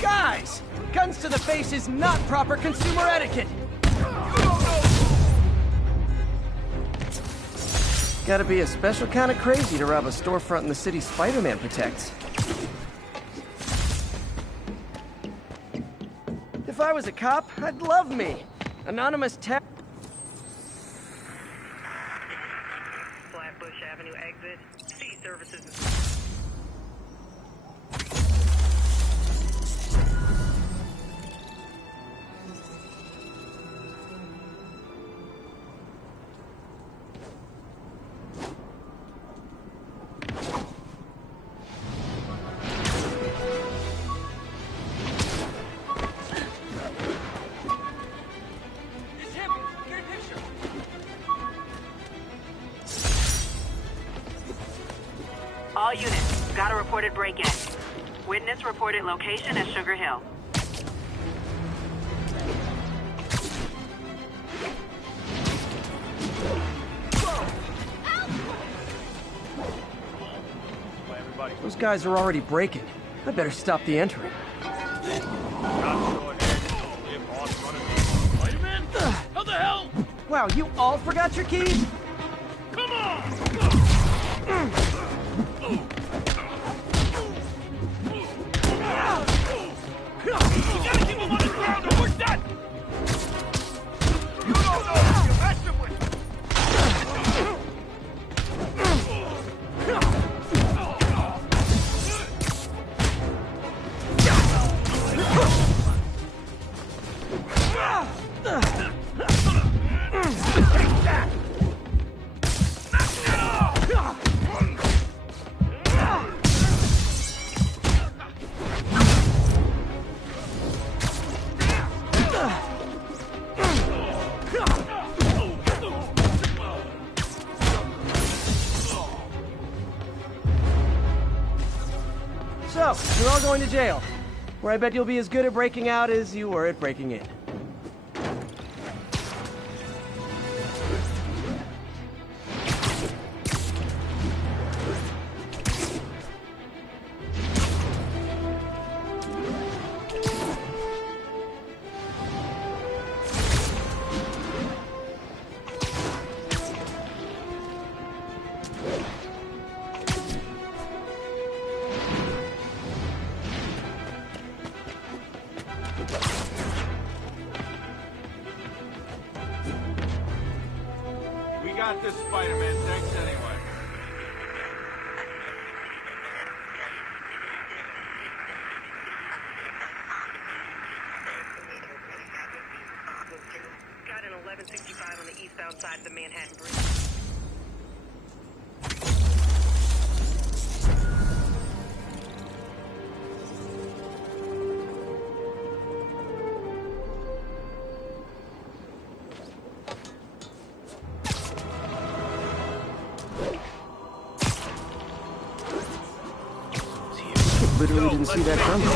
Guys! Guns to the face is not proper consumer etiquette! Gotta be a special kind of crazy to rob a storefront in the city Spiderman protects. If I was a cop, I'd love me. Anonymous tap. Flatbush Avenue exit. C services. All units, got a reported break-in. Witness reported location at Sugar Hill. Those guys are already breaking. I better stop the entry. Spider-Man? How the hell? Wow, you all forgot your keys? Come on! You gotta keep him on the ground or we're done! You don't know who you're messing with! Take that! So, you're all going to jail, where I bet you'll be as good at breaking out as you were at breaking in. We got this, Spider-Man. Thanks anyway. Got an 1165 on the eastbound side of the Manhattan Bridge. Literally didn't see that coming.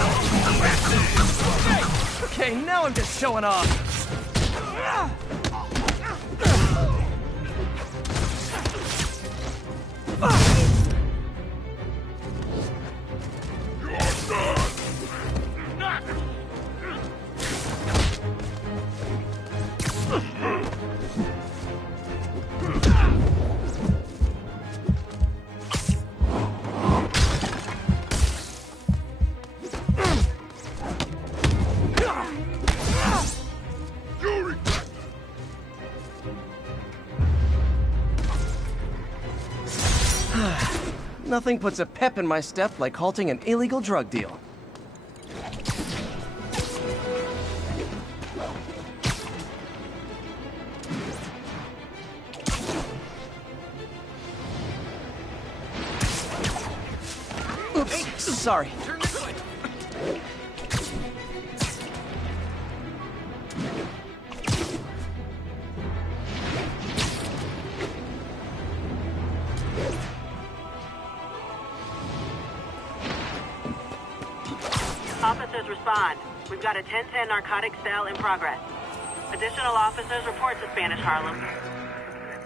Okay, now I'm just showing off. Nothing puts a pep in my step like halting an illegal drug deal. Oops, sorry. Officers respond. We've got a 1010 narcotic cell in progress. Additional officers report to Spanish Harlem.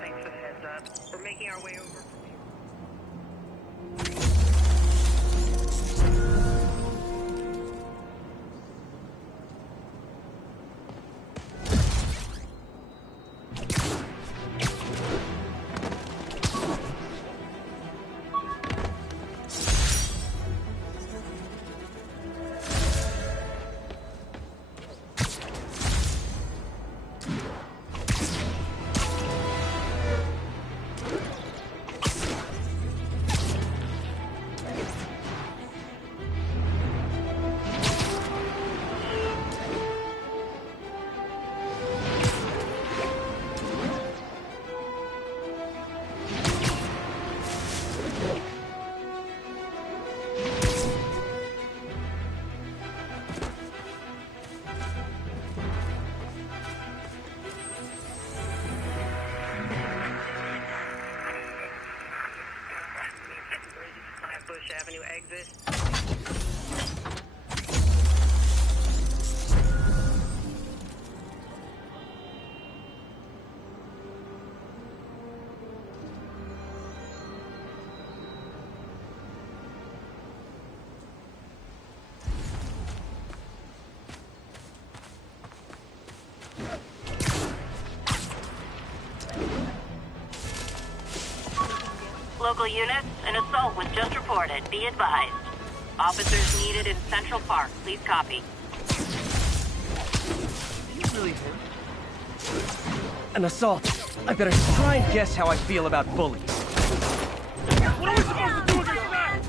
Thanks for the heads up. We're making our way over. Avenue exit. Local units, an assault was just reported. Be advised. Officers needed in Central Park. Please copy. Did you really hurt? An assault. I better try and guess how I feel about bullies. What are we supposed to do against that?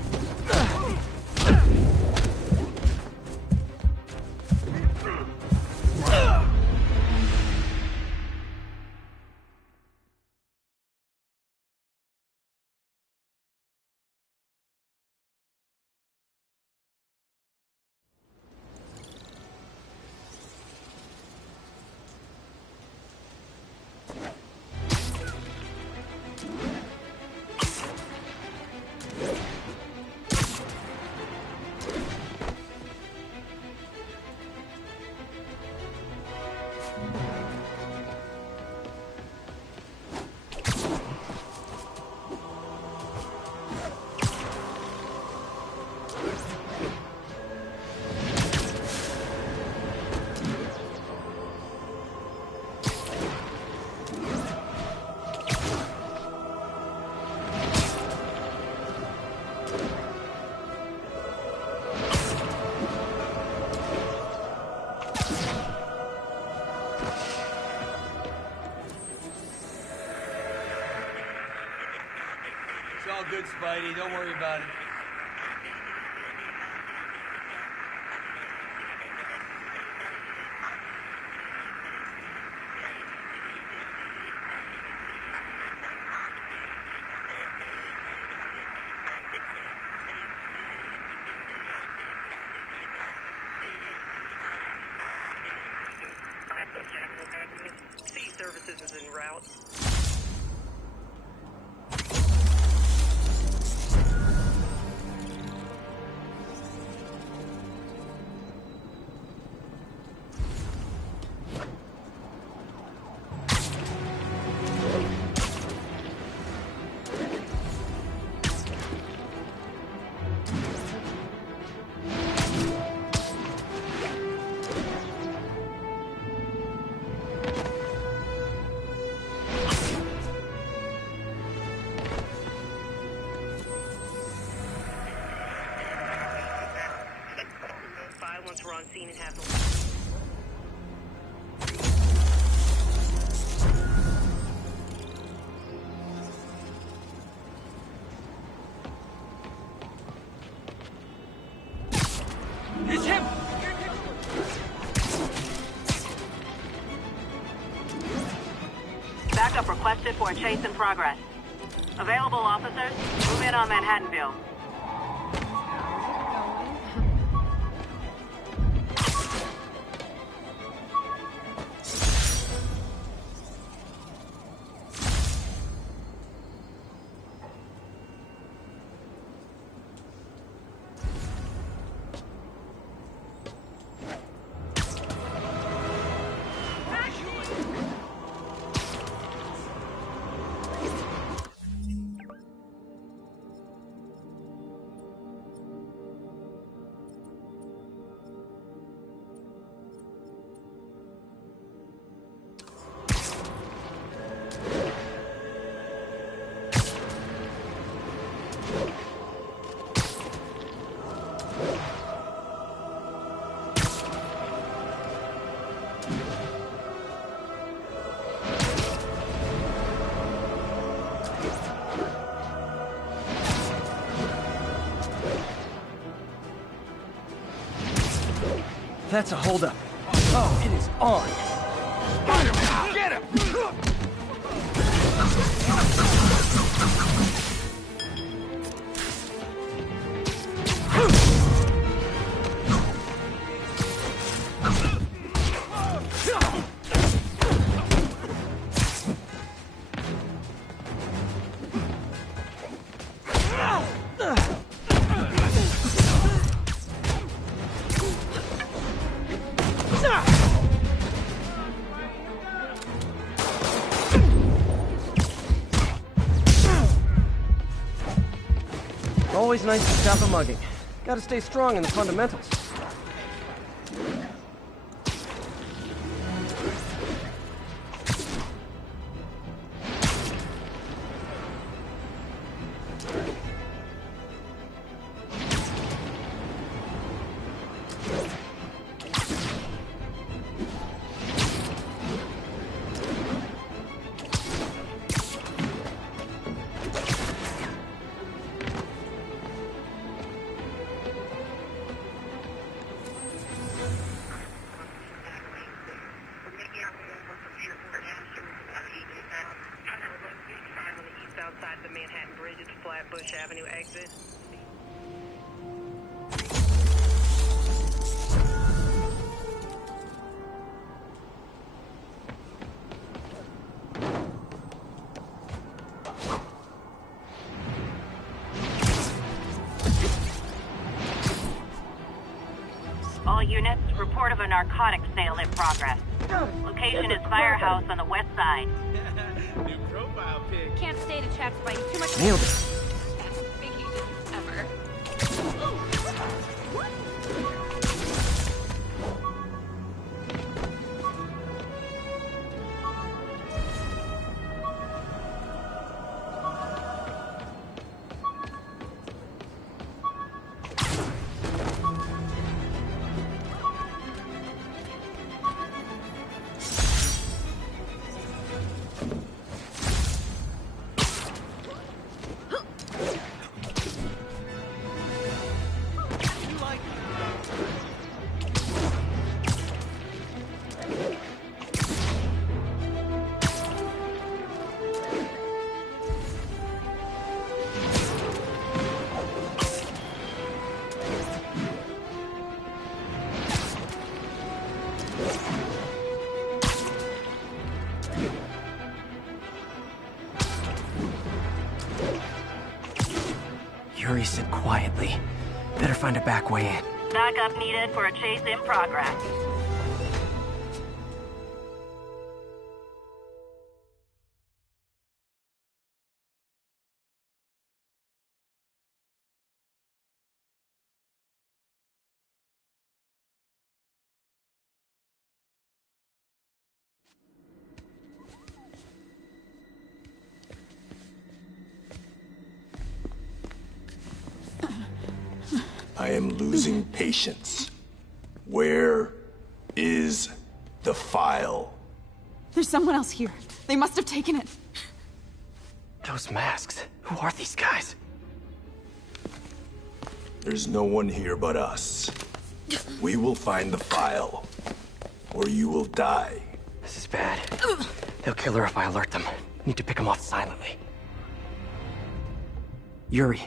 It's all good, Spidey. Don't worry about it. Sea services is en route. Once we're on scene and have the... It's him! Backup requested for a chase in progress. Available officers, move in on Manhattanville. That's a holdup. Oh, it is on. Spiderman, get him! Always nice to stop a mugging. Gotta stay strong in the fundamentals. Outside the Manhattan Bridge at the Flatbush Avenue exit. All units, report of a narcotics sale in progress. Location is Firehouse on the west side. New profile pic. Can't stay to chat, Spidey. Too much. Nailed it. Best vacation ever. Yuri said quietly. Better find a back way in. Backup needed for a chase in progress. I am losing patience. Where is the file? There's someone else here. They must have taken it. Those masks. Who are these guys? There's no one here but us. We will find the file, or you will die. This is bad. They'll kill her if I alert them. Need to pick them off silently. Yuri,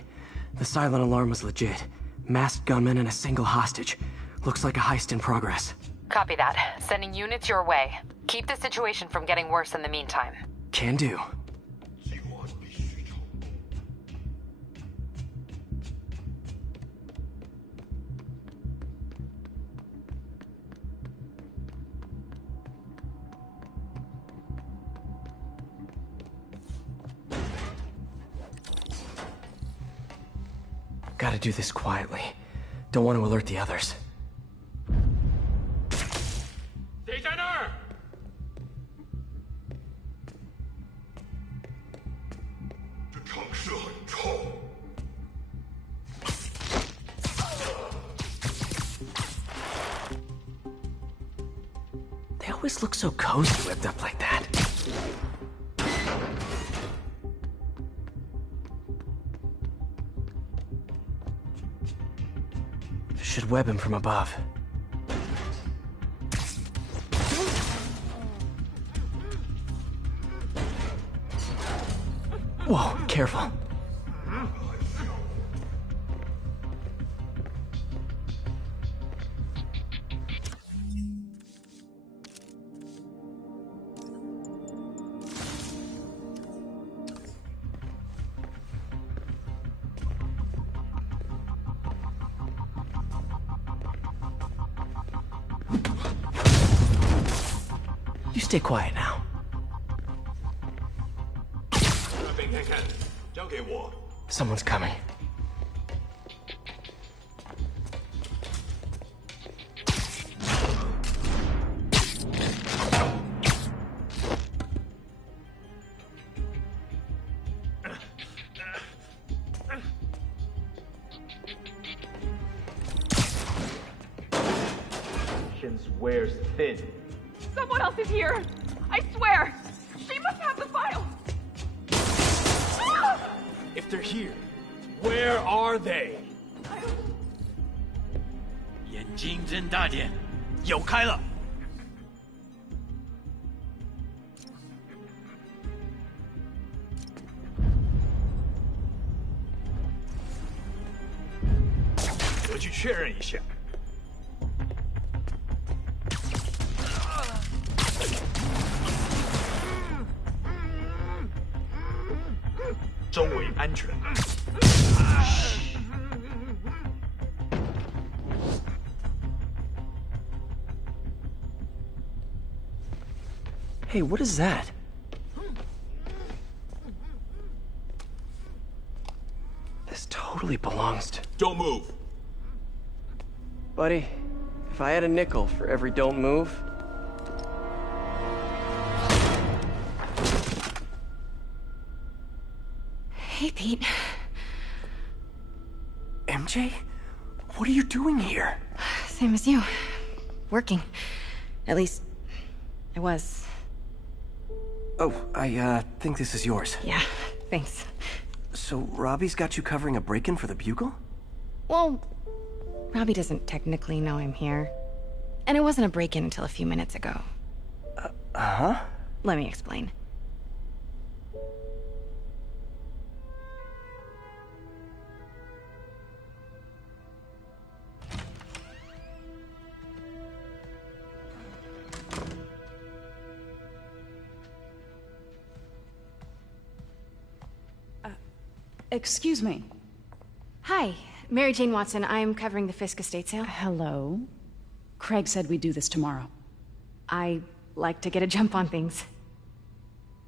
the silent alarm was legit. Masked gunmen and a single hostage. Looks like a heist in progress. Copy that. Sending units your way. Keep the situation from getting worse in the meantime. Can do. Gotta do this quietly. Don't want to alert the others. Designer! They always look so cozy whipped up like that. Should web him from above. Whoa, careful. You stay quiet now. Someone's coming. instructions wears thin. Someone else is here! I swear! She must have the file! If they're here, where are they? 眼睛睁大点，有开了。我去确认一下。周围安全。Hey, what is that? This totally belongs to... Don't move. Buddy, if I had a nickel for every don't move... Hey, Pete. MJ? What are you doing here? Same as you. Working. At least, I was. Oh, I think this is yours. Yeah, thanks. So, Robbie's got you covering a break-in for the Bugle? Well, Robbie doesn't technically know I'm here. And it wasn't a break-in until a few minutes ago. Uh-huh? Let me explain. Excuse me. Hi, Mary Jane Watson. I'm covering the Fisk estate sale. Hello. Craig said we'd do this tomorrow. I like to get a jump on things.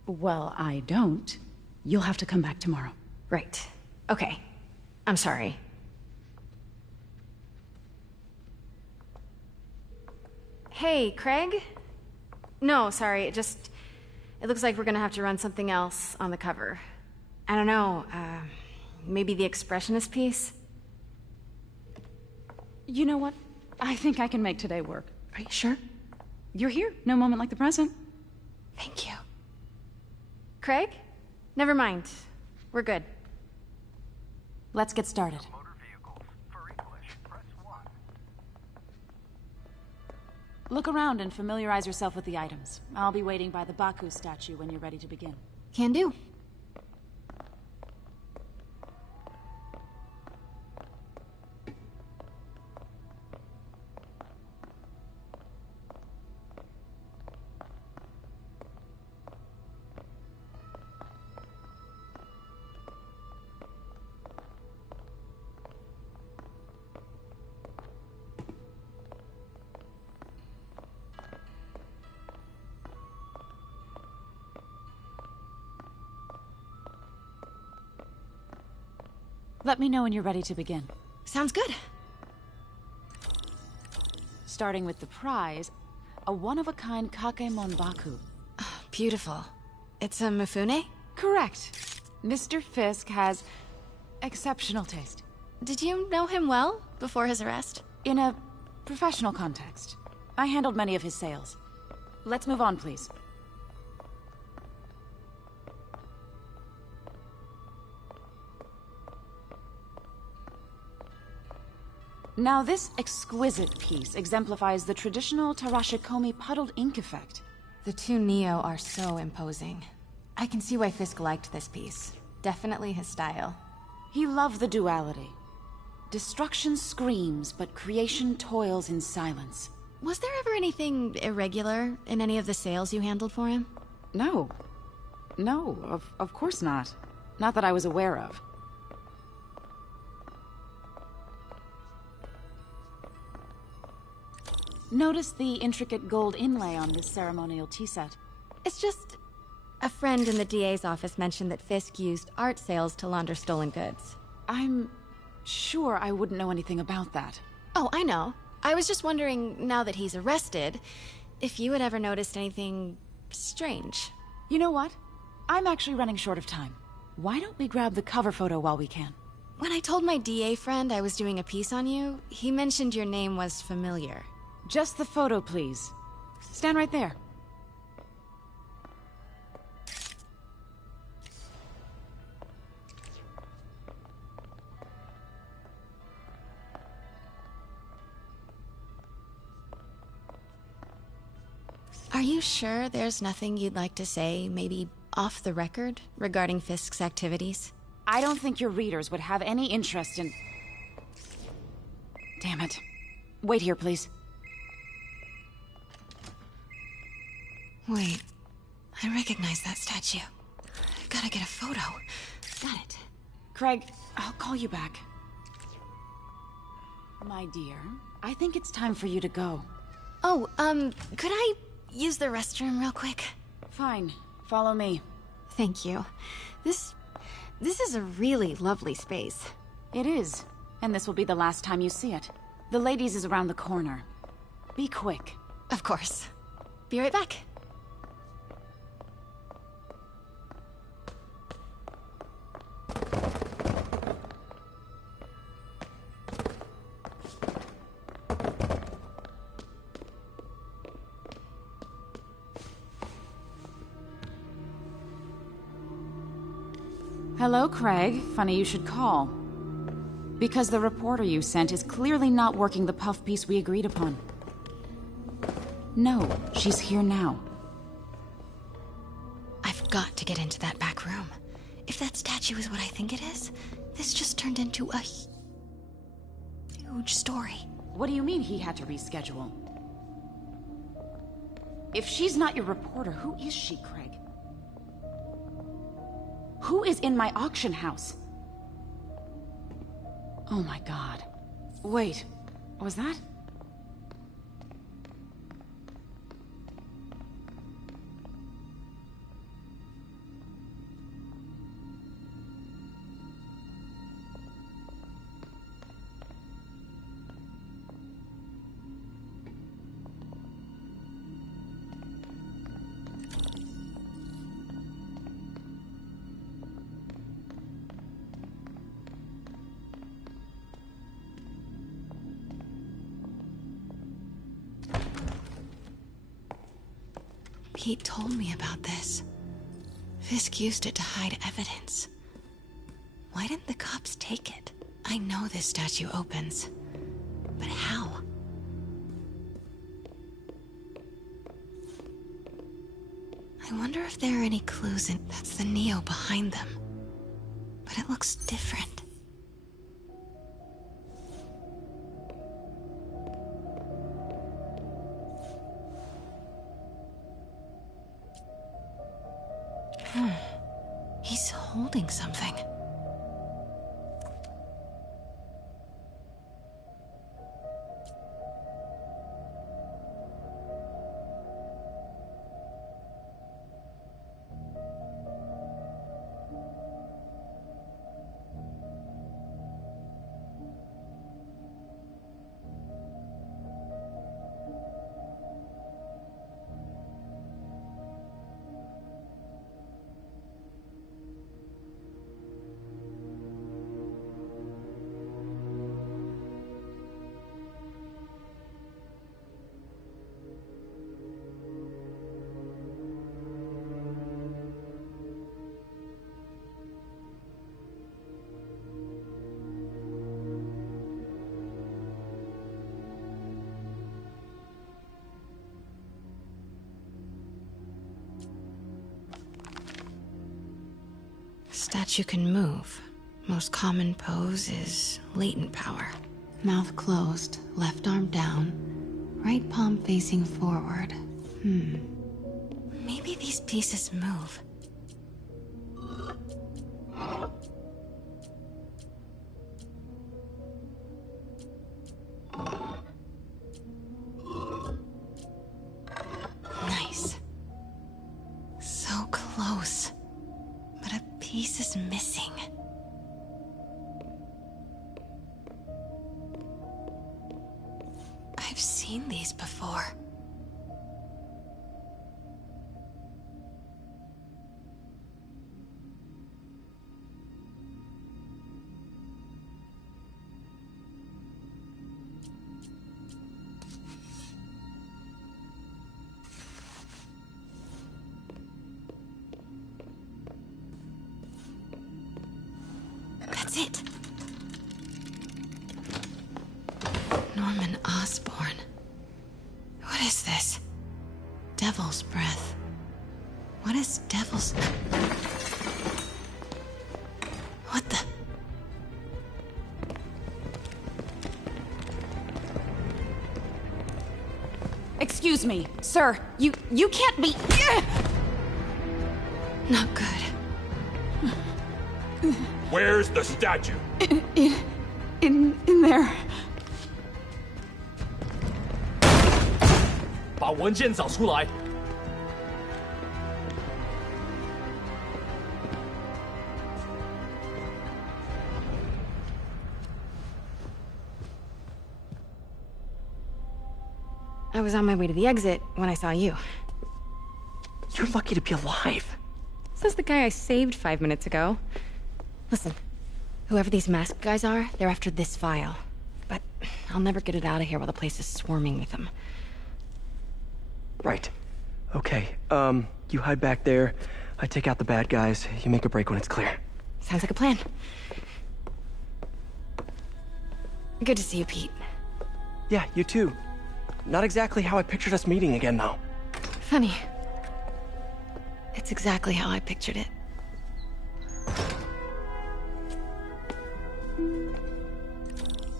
Well, I don't. You'll have to come back tomorrow. Right. Okay. I'm sorry. Hey, Craig? No, sorry. It looks like we're gonna have to run something else on the cover. I don't know, maybe the expressionist piece? You know what? I think I can make today work. Are you sure? You're here. No moment like the present. Thank you. Craig? Never mind. We're good. Let's get started. Look around and familiarize yourself with the items. I'll be waiting by the Baku statue when you're ready to begin. Can do. Let me know when you're ready to begin. Sounds good. Starting with the prize, a one-of-a-kind Kakemon Baku. Oh, beautiful. It's a Mifune? Correct. Mr. Fisk has exceptional taste. Did you know him well before his arrest? In a professional context. I handled many of his sales. Let's move on, please. Now, this exquisite piece exemplifies the traditional Tarashikomi puddled ink effect. The two Neo are so imposing. I can see why Fisk liked this piece. Definitely his style. He loved the duality. Destruction screams, but creation toils in silence. Was there ever anything irregular in any of the sales you handled for him? No. No, of course not. Not that I was aware of. Notice the intricate gold inlay on this ceremonial tea set. It's just... a friend in the DA's office mentioned that Fisk used art sales to launder stolen goods. I'm sure I wouldn't know anything about that. Oh, I know. I was just wondering, now that he's arrested, if you had ever noticed anything... strange. You know what? I'm actually running short of time. Why don't we grab the cover photo while we can? When I told my DA friend I was doing a piece on you, he mentioned your name was familiar. Just the photo, please. Stand right there. Are you sure there's nothing you'd like to say, maybe off the record, regarding Fisk's activities? I don't think your readers would have any interest in... Damn it. Wait here, please. Wait, I recognize that statue. Gotta get a photo. Got it. Craig, I'll call you back. My dear, I think it's time for you to go. Oh, could I use the restroom real quick? Fine. Follow me. Thank you. This is a really lovely space. It is. And this will be the last time you see it. The ladies is around the corner. Be quick. Of course. Be right back. Hello, Craig. Funny you should call. Because the reporter you sent is clearly not working the puff piece we agreed upon. No, she's here now. I've got to get into that back room. If that statue is what I think it is, this just turned into a huge story. What do you mean he had to reschedule? If she's not your reporter, who is she, Craig? Who is in my auction house? Oh my god. Wait, was that? Pete told me about this. Fisk used it to hide evidence. Why didn't the cops take it? I know this statue opens, but how? I wonder if there are any clues in... That's the Neo behind them. But it looks different. He's holding something. Statue can move. Most common pose is latent power. Mouth closed, left arm down, right palm facing forward. Maybe these pieces move. Nice. So close. But a piece is missing. I've seen these before. Osborn. What is this? Devil's breath. What is devil's... What the... Excuse me, sir. You can't be... Not good. Where's the statue? In there. 把文件找出来。I was on my way to the exit when I saw you. You're lucky to be alive. Says the guy I saved 5 minutes ago. Listen, whoever these masked guys are, they're after this file. But I'll never get it out of here while the place is swarming with them. Right. Okay, you hide back there. I take out the bad guys. You make a break when it's clear. Sounds like a plan. Good to see you, Pete. Yeah, you too. Not exactly how I pictured us meeting again, though. Funny. It's exactly how I pictured it.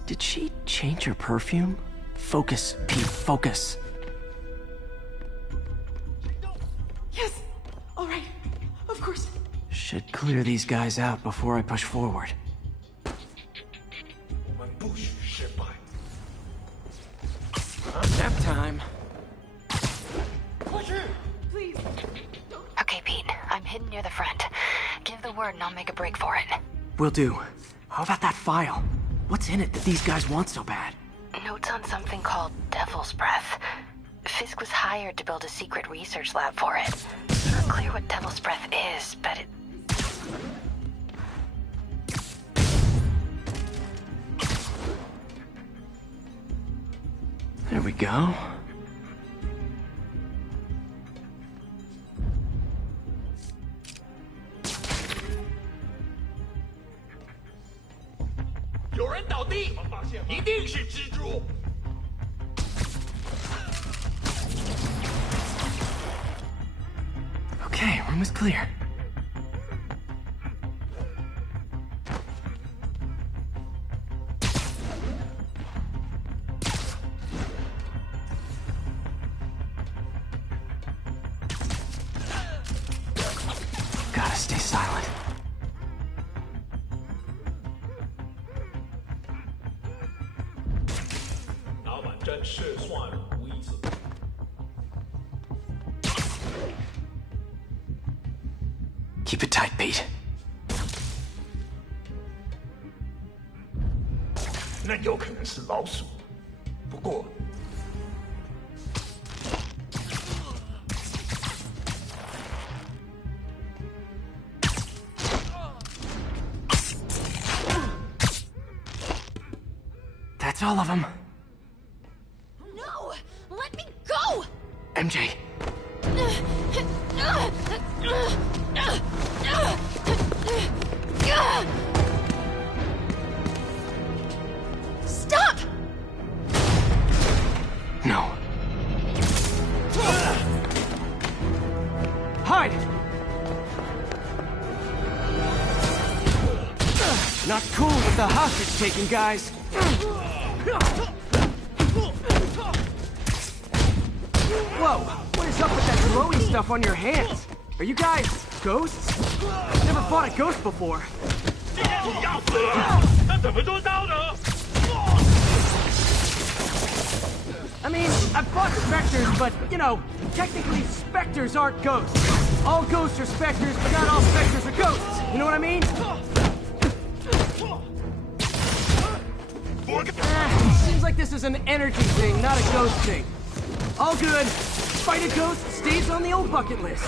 Did she change her perfume? Focus, Pete, focus. Yes. All right. Of course. Should clear these guys out before I push forward. 我们不许失败。 Nap time. Please. Okay, Pete. I'm hidden near the front. Give the word and I'll make a break for it. Will do. How about that file? What's in it that these guys want so bad? Notes on something called Devil's Breath. Fisk was hired to build a secret research lab for it. It's not clear what Devil's Breath is, but it... There we go. Okay, room is clear. Gotta stay silent. Keep it tight, Pete. 那有可能是老鼠，不过 That's all of them. No! Let me go! MJ. Stop! No. Hide! Not cool with the hostage-taking, guys. Whoa! What is up with that glowy stuff on your hands? Are you guys ghosts? Never fought a ghost before. I mean, I've fought specters, but, you know, technically specters aren't ghosts. All ghosts are specters, but not all specters are ghosts. You know what I mean? Seems like this is an energy thing, not a ghost thing. All good. Fight a ghost stays on the old bucket list.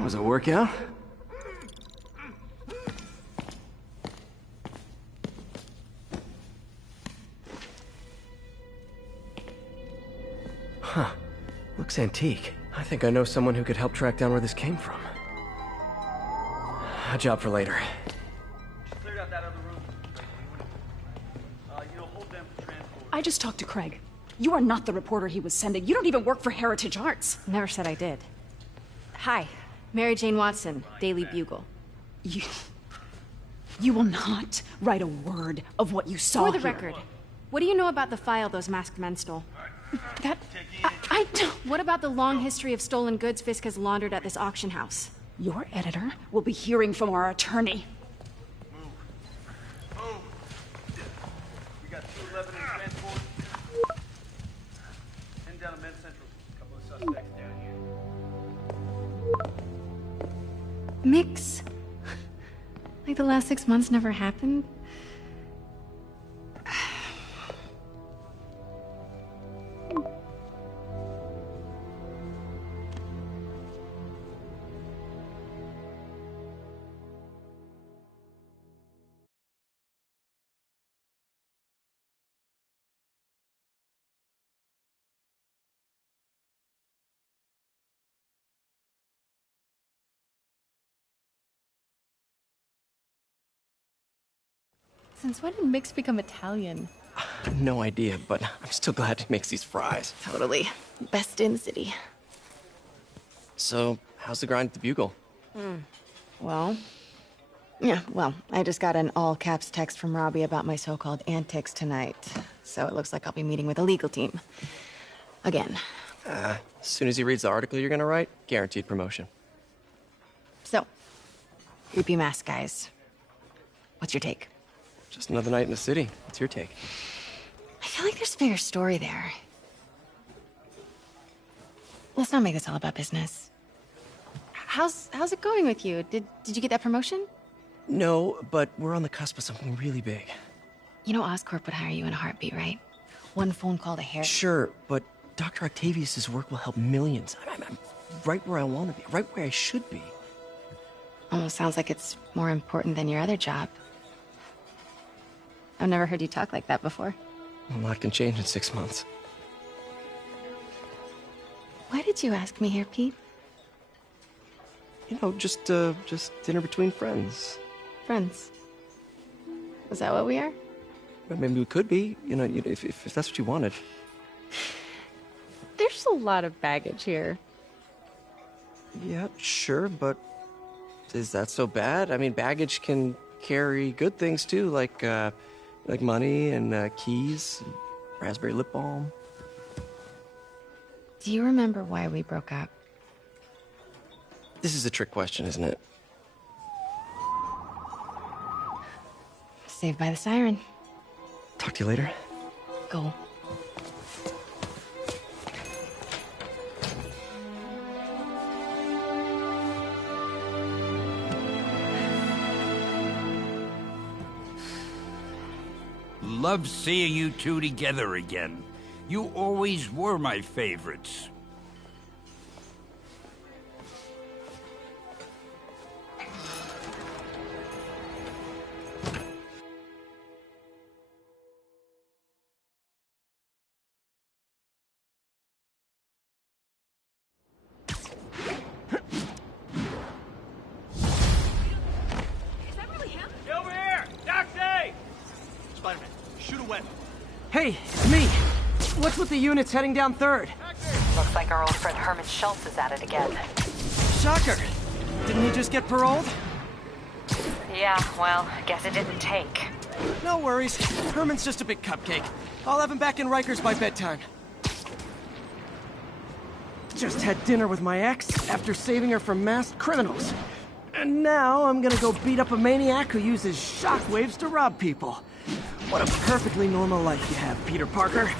Was it a workout? Huh. Looks antique. I think I know someone who could help track down where this came from. A job for later. Cleared out that other room. Hold them for transport. I just talked to Craig. You are not the reporter he was sending. You don't even work for Heritage Arts. Never said I did. Hi, Mary Jane Watson, Daily Bugle. You will not write a word of what you saw For the here. record, what do you know about the file those masked men stole? I don't... What about the long history of stolen goods Fisk has laundered at this auction house? Your editor will be hearing from our attorney. Move. We got 211 in transport. Heading down to Men's Central. A couple of suspects down here. Mix? Like the last 6 months never happened? Since when did Mix become Italian? No idea, but I'm still glad he makes these fries. Totally. Best in the city. So, how's the grind at the Bugle? Well, I just got an all-caps text from Robbie about my so-called antics tonight. So it looks like I'll be meeting with a legal team. Again. As soon as he reads the article you're gonna write, guaranteed promotion. So, creepy mask guys. What's your take? Just another night in the city. What's your take? I feel like there's a bigger story there. Let's not make this all about business. How's it going with you? Did you get that promotion? No, but we're on the cusp of something really big. You know Oscorp would hire you in a heartbeat, right? One phone call to Harry. Sure, but Dr. Octavius's work will help millions. I'm right where I want to be, right where I should be. Almost sounds like it's more important than your other job. I've never heard you talk like that before. A lot can change in 6 months. Why did you ask me here, Pete? You know, just dinner between friends. Friends. Is that what we are? Well, maybe we could be, if that's what you wanted. There's a lot of baggage here. Yeah, sure, but is that so bad? I mean, baggage can carry good things too, like money and keys, and raspberry lip balm. Do you remember why we broke up? This is a trick question, isn't it? Saved by the siren. Talk to you later. Go. Love seeing you two together again. You always were my favorites. Spiderman, shoot a weapon. Hey, it's me. What's with the units heading down 3rd? Looks like our old friend Herman Schultz is at it again. Shocker. Didn't he just get paroled? Yeah, well, guess it didn't take. No worries. Herman's just a big cupcake. I'll have him back in Rikers by bedtime. Just had dinner with my ex after saving her from masked criminals. And now I'm gonna go beat up a maniac who uses shockwaves to rob people. What a perfectly normal life you have, Peter Parker.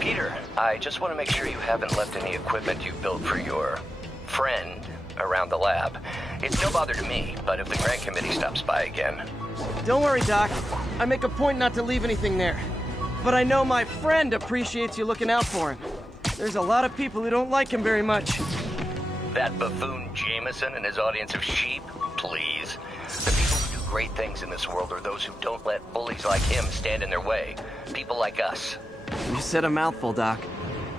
Peter, I just want to make sure you haven't left any equipment you built for your friend around the lab. It's no bother to me, but if the grant committee stops by again... Don't worry, Doc. I make a point not to leave anything there. But I know my friend appreciates you looking out for him. There's a lot of people who don't like him very much. That buffoon Jameson and his audience of sheep? Please. The people who do great things in this world are those who don't let bullies like him stand in their way. People like us. You said a mouthful, Doc.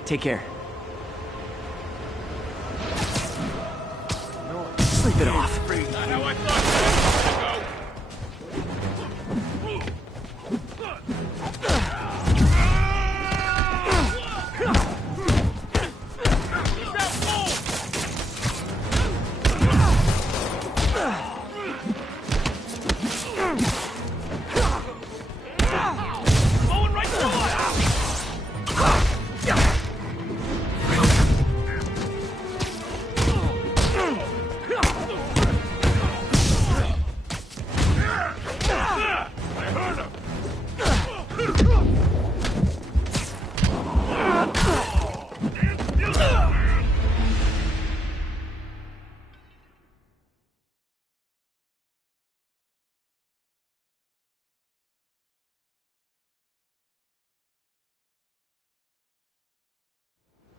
Take care. Sleep it off. Not how I thought that was gonna go. Going right through it.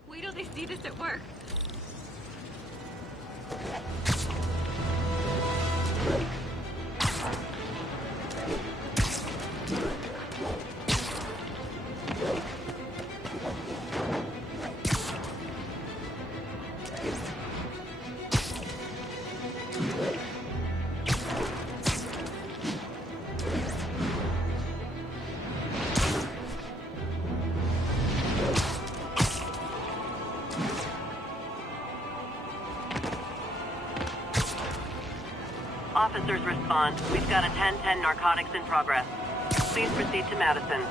Wait till they see this at work. officers respond, we've got a 10-10 narcotics in progress. Please proceed to Madison.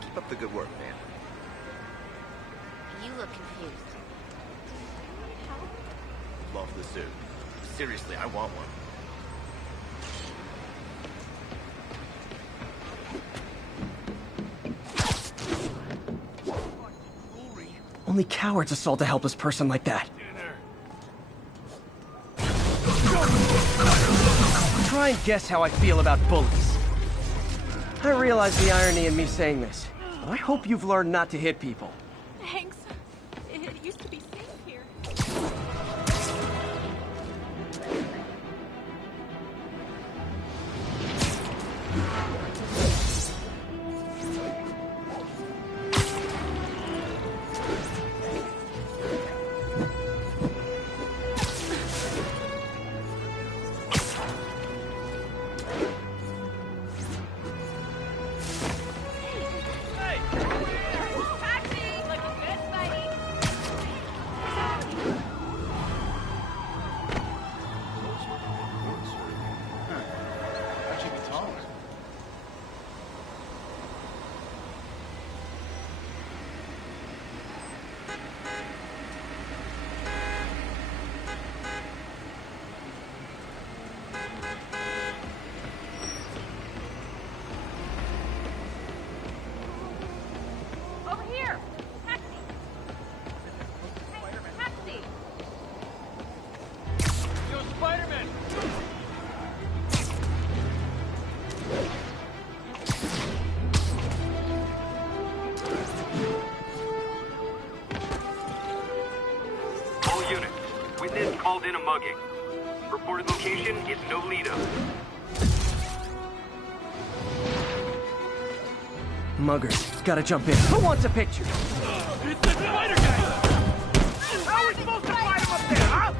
Keep up the good work, man. You look confused. Love the suit. Seriously, I want one. Only cowards assault a helpless person like that. Try and guess how I feel about bullies. I realize the irony in me saying this, but I hope you've learned not to hit people. Thanks. It used to be safe here. Spiderman! All units, witness called in a mugging. Reported location is Nolita. Muggers, gotta jump in. Who wants a picture? It's the spider guy! How are we supposed to fight him up there, huh?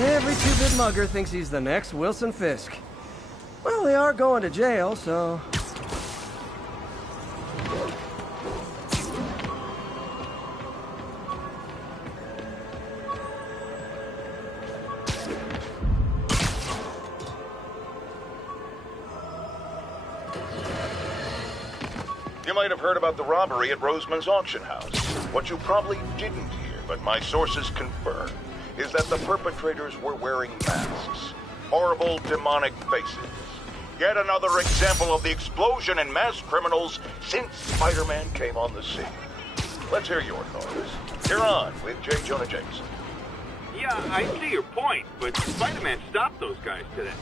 Every two-bit mugger thinks he's the next Wilson Fisk. Well, they are going to jail, so... You might have heard about the robbery at Roseman's auction house. What you probably didn't hear, but my sources confirm, is that the perpetrators were wearing masks. Horrible, demonic faces. Yet another example of the explosion in mass criminals since Spider-Man came on the scene. Let's hear your thoughts. You're on with J. Jonah Jameson. Yeah, I see your point, but Spider-Man stopped those guys today.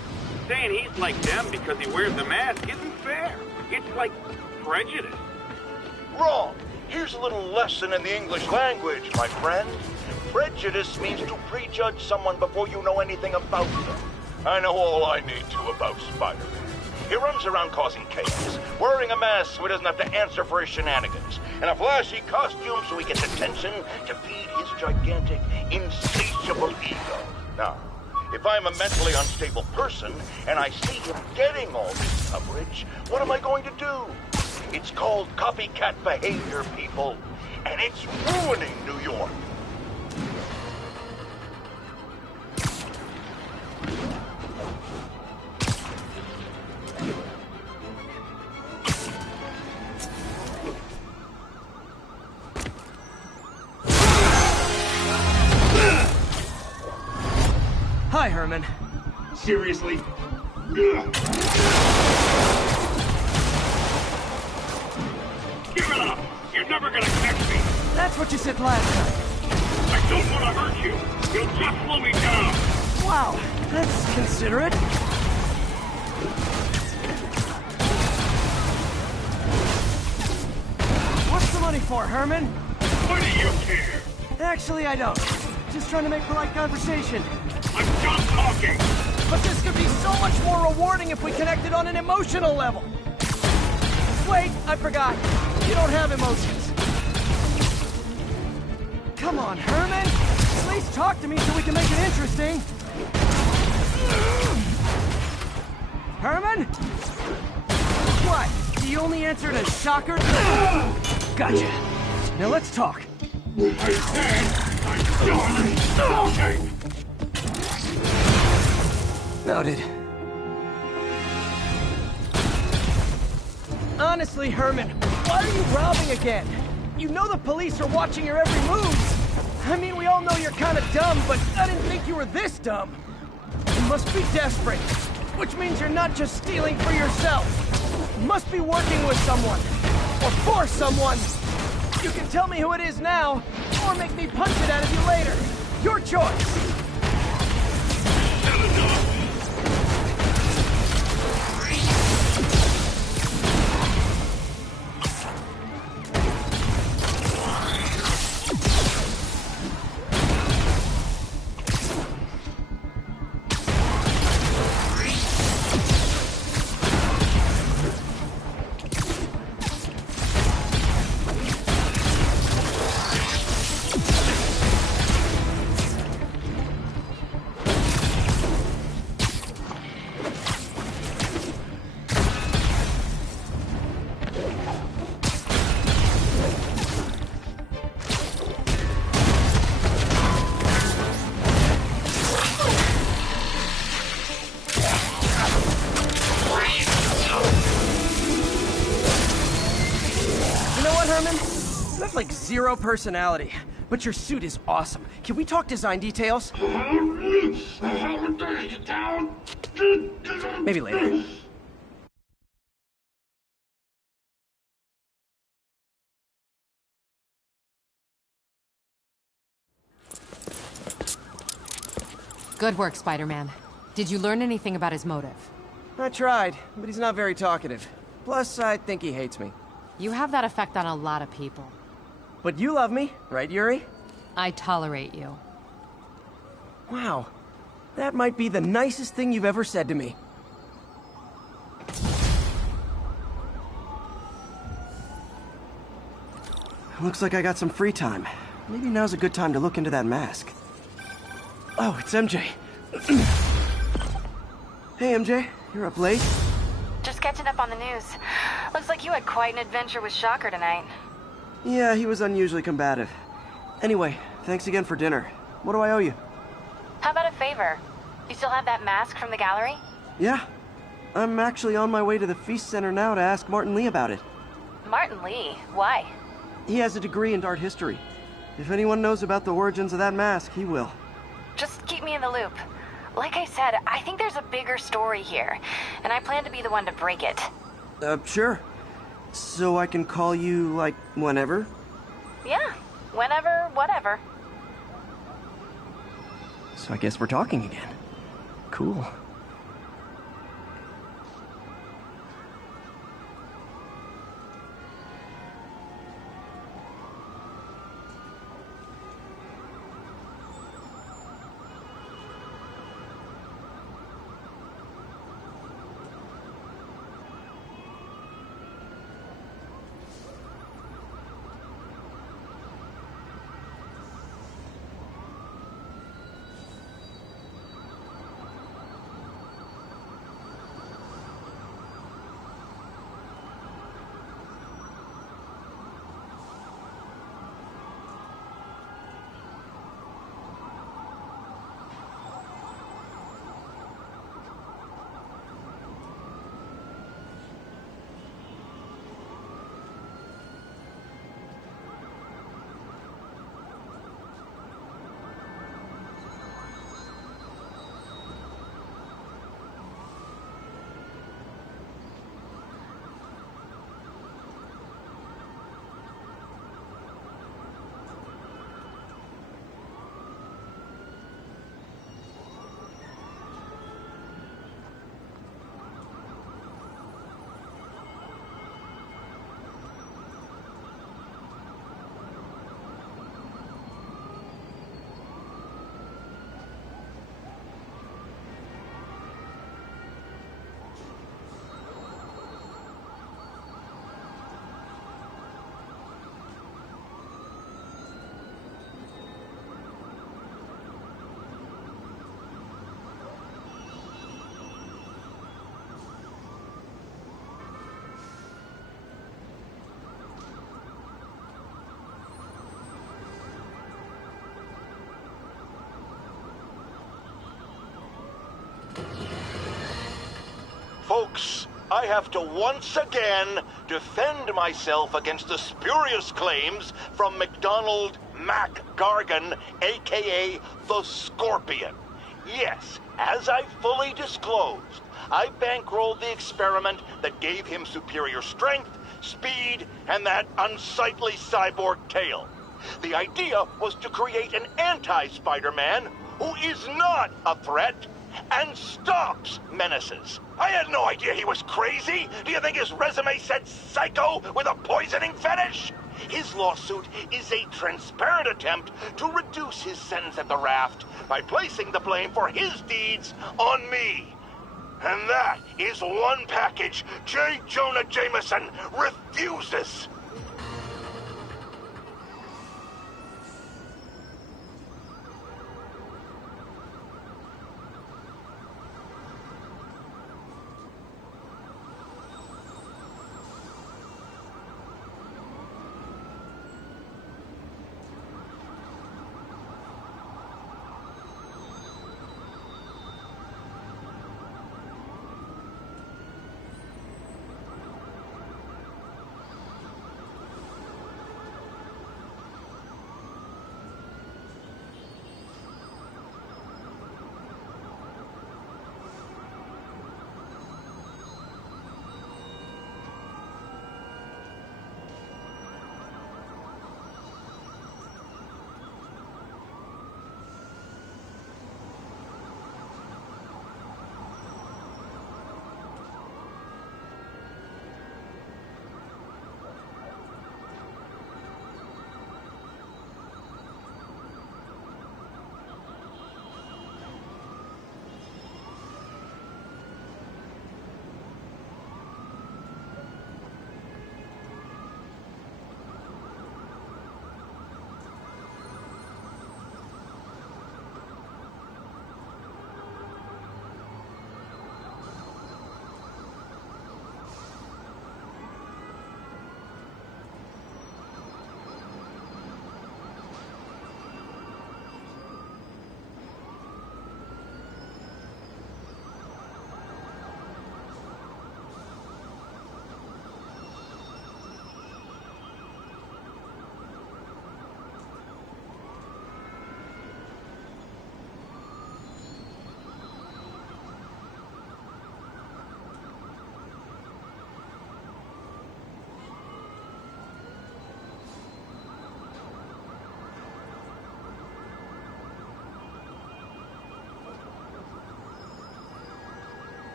Saying he's like them because he wears a mask isn't fair. It's like prejudice. Wrong. Here's a little lesson in the English language, my friend. Prejudice means to prejudge someone before you know anything about them. I know all I need to about Spider-Man. He runs around causing chaos, wearing a mask so he doesn't have to answer for his shenanigans, and a flashy costume so he gets attention to feed his gigantic, insatiable ego. Now, if I'm a mentally unstable person and I see him getting all this coverage, what am I going to do? It's called copycat behavior, people, and it's ruining New York. Hi, Herman. Seriously? Give it up! You're never gonna catch me! That's what you said last time. I don't want to hurt you! You'll just slow me down! Wow, that's considerate. What's the money for, Herman? What do you care? Actually, I don't. Just trying to make polite conversation. I'm done talking! But this could be so much more rewarding if we connected on an emotional level. Wait, I forgot. You don't have emotions. Come on, Herman. At least talk to me so we can make it interesting. Herman? What? The only answer to shocker? Gotcha. Now let's talk. I said I'm done talking! Noted. Honestly, Herman, why are you robbing again? You know the police are watching your every move. I mean, we all know you're kind of dumb, but I didn't think you were this dumb. You must be desperate, which means you're not just stealing for yourself. You must be working with someone, or for someone. You can tell me who it is now, or make me punch it out of you later. Your choice. Like zero personality, but your suit is awesome. Can we talk design details? Maybe later. Good work, Spider-Man. Did you learn anything about his motive? I tried, but he's not very talkative. Plus, I think he hates me. You have that effect on a lot of people. But you love me, right, Yuri? I tolerate you. Wow. That might be the nicest thing you've ever said to me. Looks like I got some free time. Maybe now's a good time to look into that mask. Oh, it's MJ. Hey, MJ. You're up late? Just catching up on the news. Looks like you had quite an adventure with Shocker tonight. Yeah, he was unusually combative. Anyway, thanks again for dinner. What do I owe you? How about a favor? You still have that mask from the gallery? Yeah. I'm actually on my way to the Feast Center now to ask Martin Lee about it. Martin Lee? Why? He has a degree in art history. If anyone knows about the origins of that mask, he will. Just keep me in the loop. Like I said, I think there's a bigger story here, and I plan to be the one to break it. Sure. So I can call you, like, whenever? Yeah, whenever, whatever. So I guess we're talking again. Cool. Folks, I have to once again defend myself against the spurious claims from McDonald Mac Gargan, aka the Scorpion. Yes, as I fully disclosed, I bankrolled the experiment that gave him superior strength, speed, and that unsightly cyborg tail. The idea was to create an anti-Spider-Man who is not a threat and stops menaces. I had no idea he was crazy. Do you think his resume said psycho with a poisoning fetish? His lawsuit is a transparent attempt to reduce his sentence at the raft by placing the blame for his deeds on me. And that is one package J. Jonah Jameson refuses.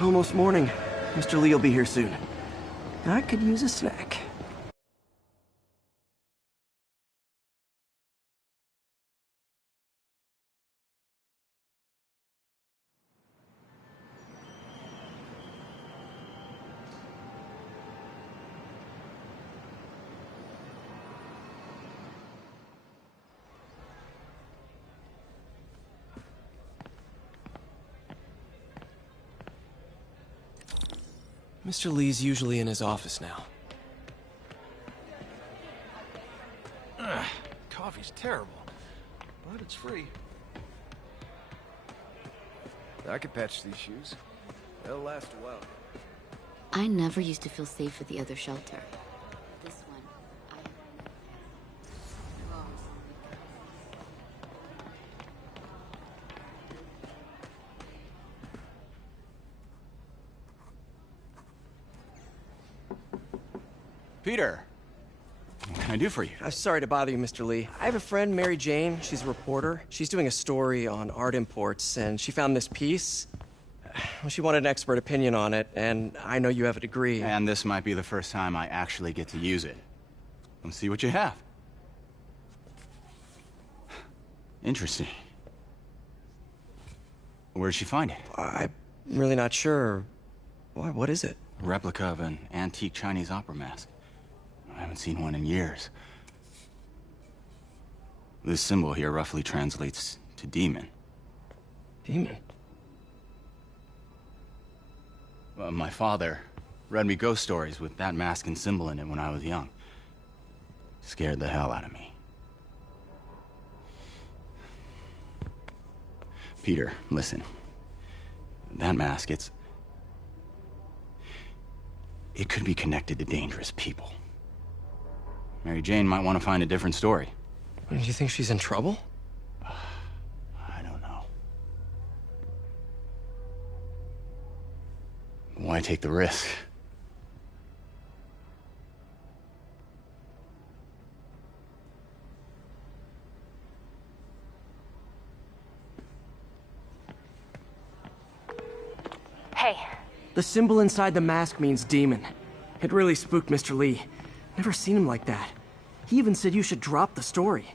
Almost morning. Mr. Lee will be here soon. I could use a snack. Mr. Lee's usually in his office now. Coffee's terrible, but it's free. I could patch these shoes. They'll last a while. I never used to feel safe at the other shelter. This one, Peter, what can I do for you? I'm sorry to bother you, Mr. Lee. I have a friend, Mary Jane. She's a reporter. She's doing a story on art imports, and she found this piece. Well, she wanted an expert opinion on it, and I know you have a degree. And this might be the first time I actually get to use it. Let's see what you have. Interesting. Where'd she find it? I'm really not sure. Why, what is it? A replica of an antique Chinese opera mask. I haven't seen one in years. This symbol here roughly translates to demon. Demon? My father read me ghost stories with that mask and symbol in it when I was young. Scared the hell out of me. Peter, listen. That mask, it could be connected to dangerous people. Mary Jane might want to find a different story. Do you think she's in trouble? I don't know. Why take the risk? Hey. The symbol inside the mask means demon. It really spooked Mr. Lee. Never seen him like that. He even said you should drop the story.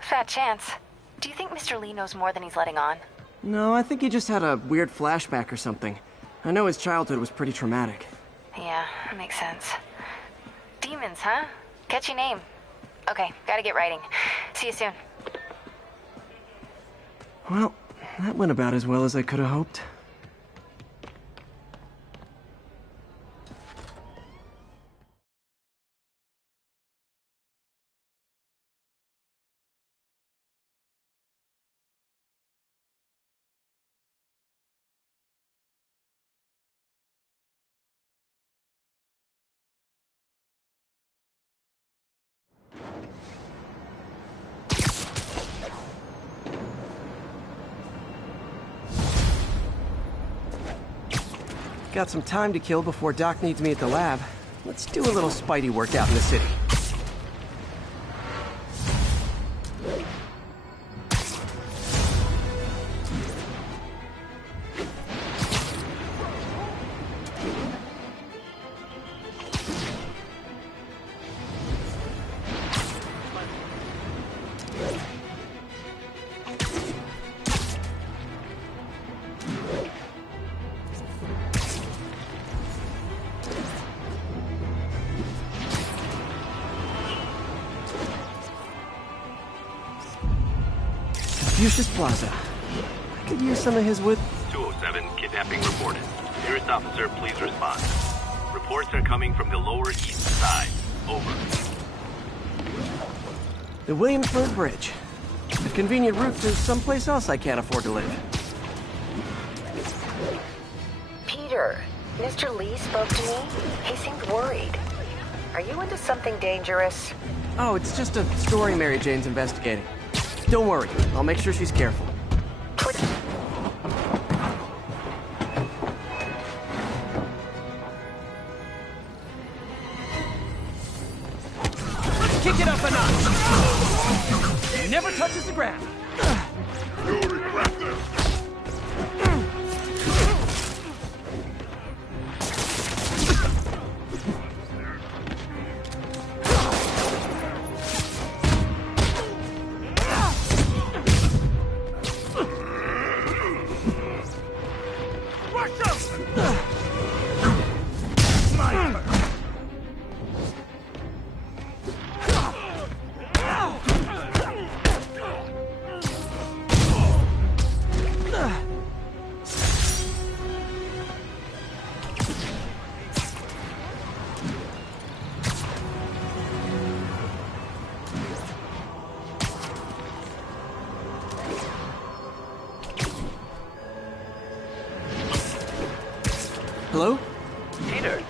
Fat chance. Do you think Mr. Lee knows more than he's letting on? No, I think he just had a weird flashback or something. I know his childhood was pretty traumatic. Yeah, that makes sense. Demons, huh? Catchy name. Okay, gotta get writing. See you soon. Well, that went about as well as I could have hoped. Got some time to kill before Doc needs me at the lab. Let's do a little Spidey work out in the city. Confucius Plaza. I could use some of his wit. 207, kidnapping reported. Nearest officer, please respond. Reports are coming from the Lower East Side. Over. The Williamsburg Bridge. A convenient route to someplace else I can't afford to live. Peter, Mr. Lee spoke to me. He seemed worried. Are you into something dangerous? Oh, it's just a story Mary Jane's investigating. Don't worry, I'll make sure she's careful. Kick it up a notch! It never touches the ground. You'll regret this! Hello? Peter,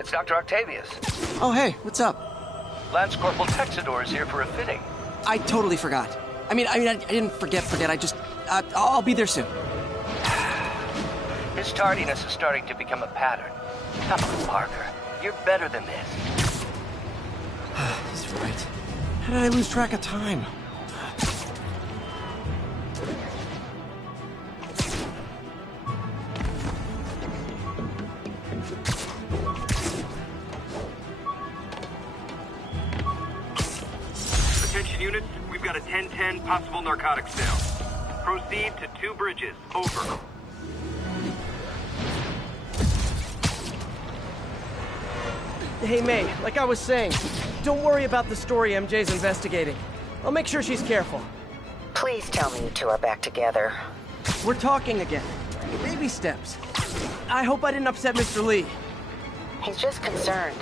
it's Dr. Octavius. Oh, hey, what's up? Lance Corporal Texador is here for a fitting. I totally forgot. I didn't forget. I just, I'll be there soon. His tardiness is starting to become a pattern. Come on, Parker. You're better than this. He's right. How did I lose track of time? Attention units, we've got a 10-10 possible narcotics sale. Proceed to 2 bridges. Over. Hey, May, like I was saying, don't worry about the story MJ's investigating. I'll make sure she's careful. Please tell me you two are back together. We're talking again. Baby steps. I hope I didn't upset Mr. Lee. He's just concerned.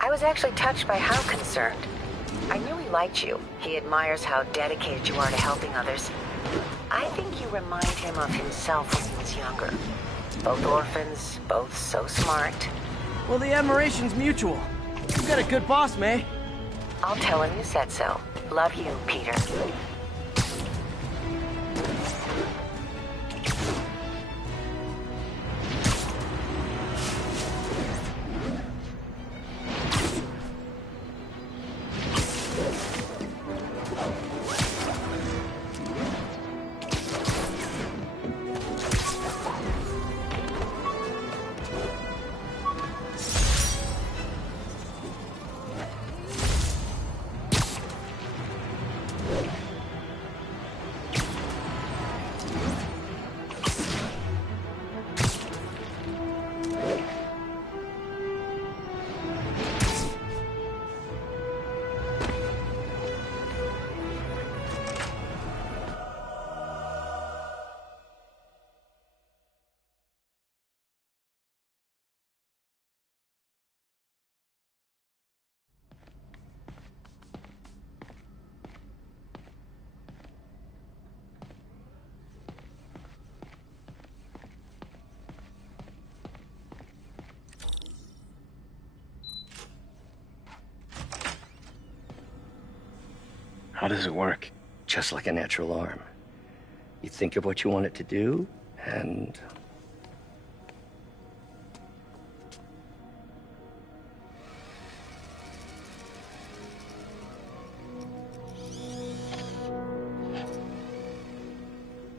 I was actually touched by how concerned. I knew he liked you. He admires how dedicated you are to helping others. I think you remind him of himself when he was younger. Both orphans, both so smart. Well, the admiration's mutual. You've got a good boss, May. I'll tell him you said so. Love you, Peter. How does it work? Just like a natural arm. You think of what you want it to do, and...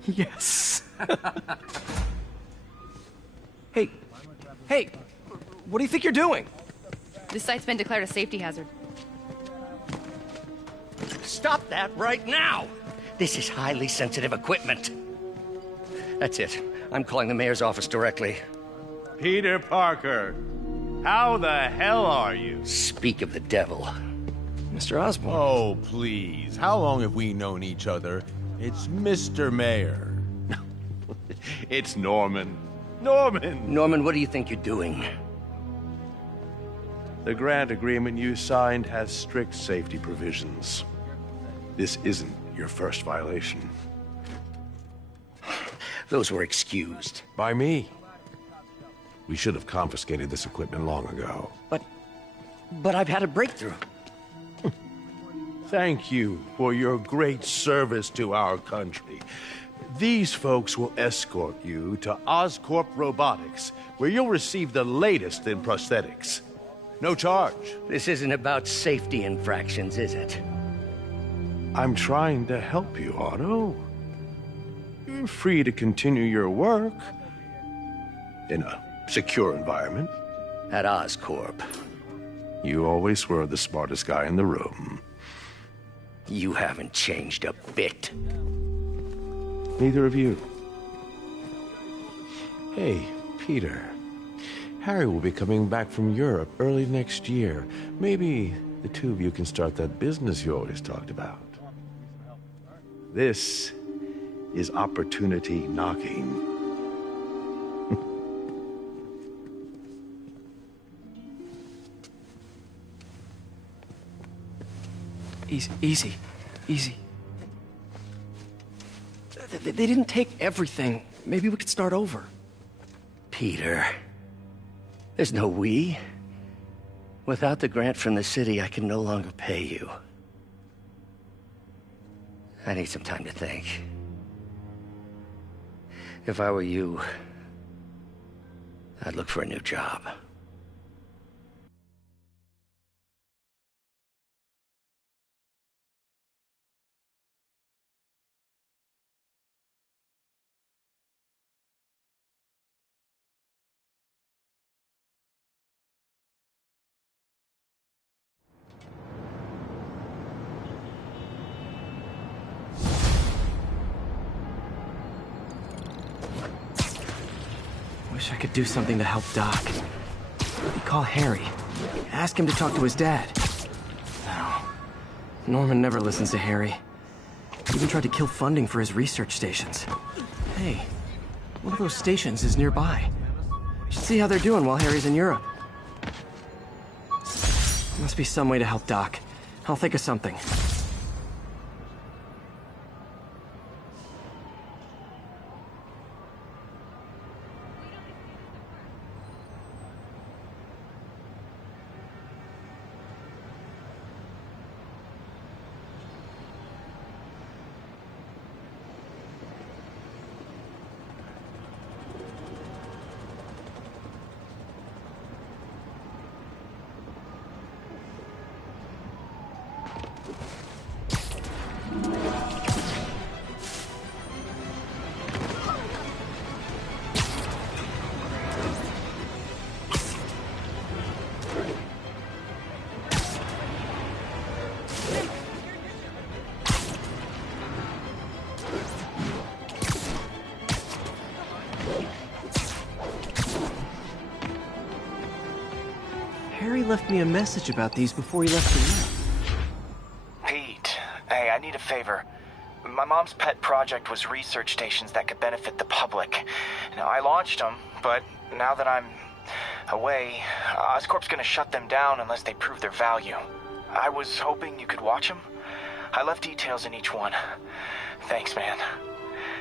Yes. Hey, what do you think you're doing? This site's been declared a safety hazard. Stop that right now! This is highly sensitive equipment. That's it. I'm calling the mayor's office directly. Peter Parker, how the hell are you? Speak of the devil. Mr. Osborn. Oh, please. How long have we known each other? It's Mr. Mayor. It's Norman. Norman! Norman, what do you think you're doing? The grant agreement you signed has strict safety provisions. This isn't your first violation. Those were excused. By me. We should have confiscated this equipment long ago. But I've had a breakthrough. Thank you for your great service to our country. These folks will escort you to Oscorp Robotics, where you'll receive the latest in prosthetics. No charge. This isn't about safety infractions, is it? I'm trying to help you, Otto. You're free to continue your work in a secure environment. At Oscorp. You always were the smartest guy in the room. You haven't changed a bit. Neither of you. Hey, Peter, Harry will be coming back from Europe early next year. Maybe the two of you can start that business you always talked about. This is opportunity knocking. Easy. They didn't take everything. Maybe we could start over. Peter, there's no we. Without the grant from the city, I can no longer pay you. I need some time to think. If I were you, I'd look for a new job. Wish I could do something to help Doc. Maybe call Harry. Ask him to talk to his dad. No. Norman never listens to Harry. He even tried to kill funding for his research stations. Hey, one of those stations is nearby. We should see how they're doing while Harry's in Europe. Must be some way to help Doc. I'll think of something. Harry left me a message about these before he left the room. Pete, hey, I need a favor. My mom's pet project was research stations that could benefit the public. Now, I launched them, but now that I'm away, Oscorp's gonna shut them down unless they prove their value. I was hoping you could watch them. I left details in each one. Thanks, man.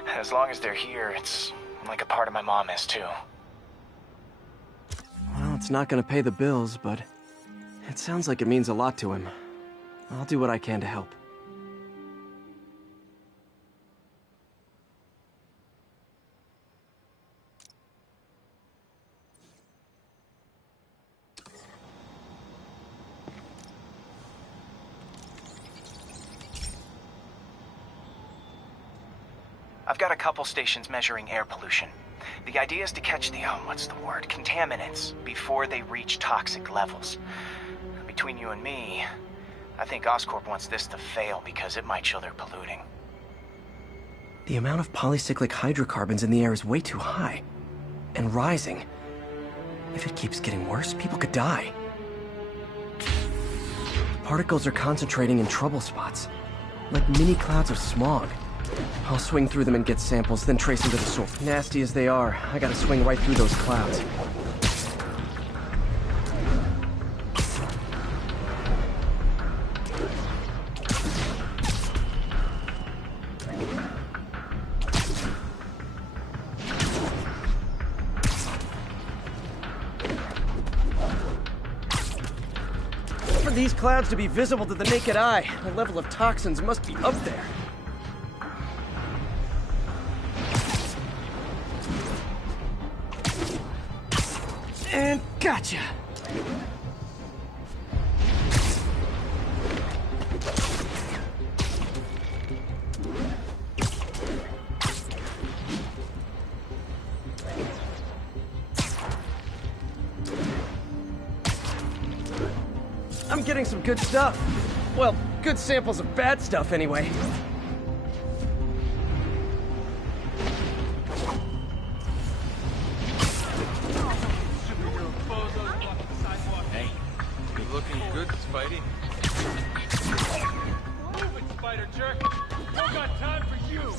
As long as they're here, it's like a part of my mom is, too. Well, it's not gonna pay the bills, but it sounds like it means a lot to him. I'll do what I can to help. I've got a couple stations measuring air pollution. The idea is to catch the, contaminants before they reach toxic levels. Between you and me, I think Oscorp wants this to fail because it might show they're polluting. The amount of polycyclic hydrocarbons in the air is way too high. And rising. If it keeps getting worse, people could die. Particles are concentrating in trouble spots, like mini clouds of smog. I'll swing through them and get samples, then trace them to the source. Nasty as they are, I gotta swing right through those clouds. For these clouds to be visible to the naked eye, the level of toxins must be up there. And gotcha! I'm getting some good stuff. Well, good samples of bad stuff anyway. Spidey. Move it, spider jerk! Don't got time for you!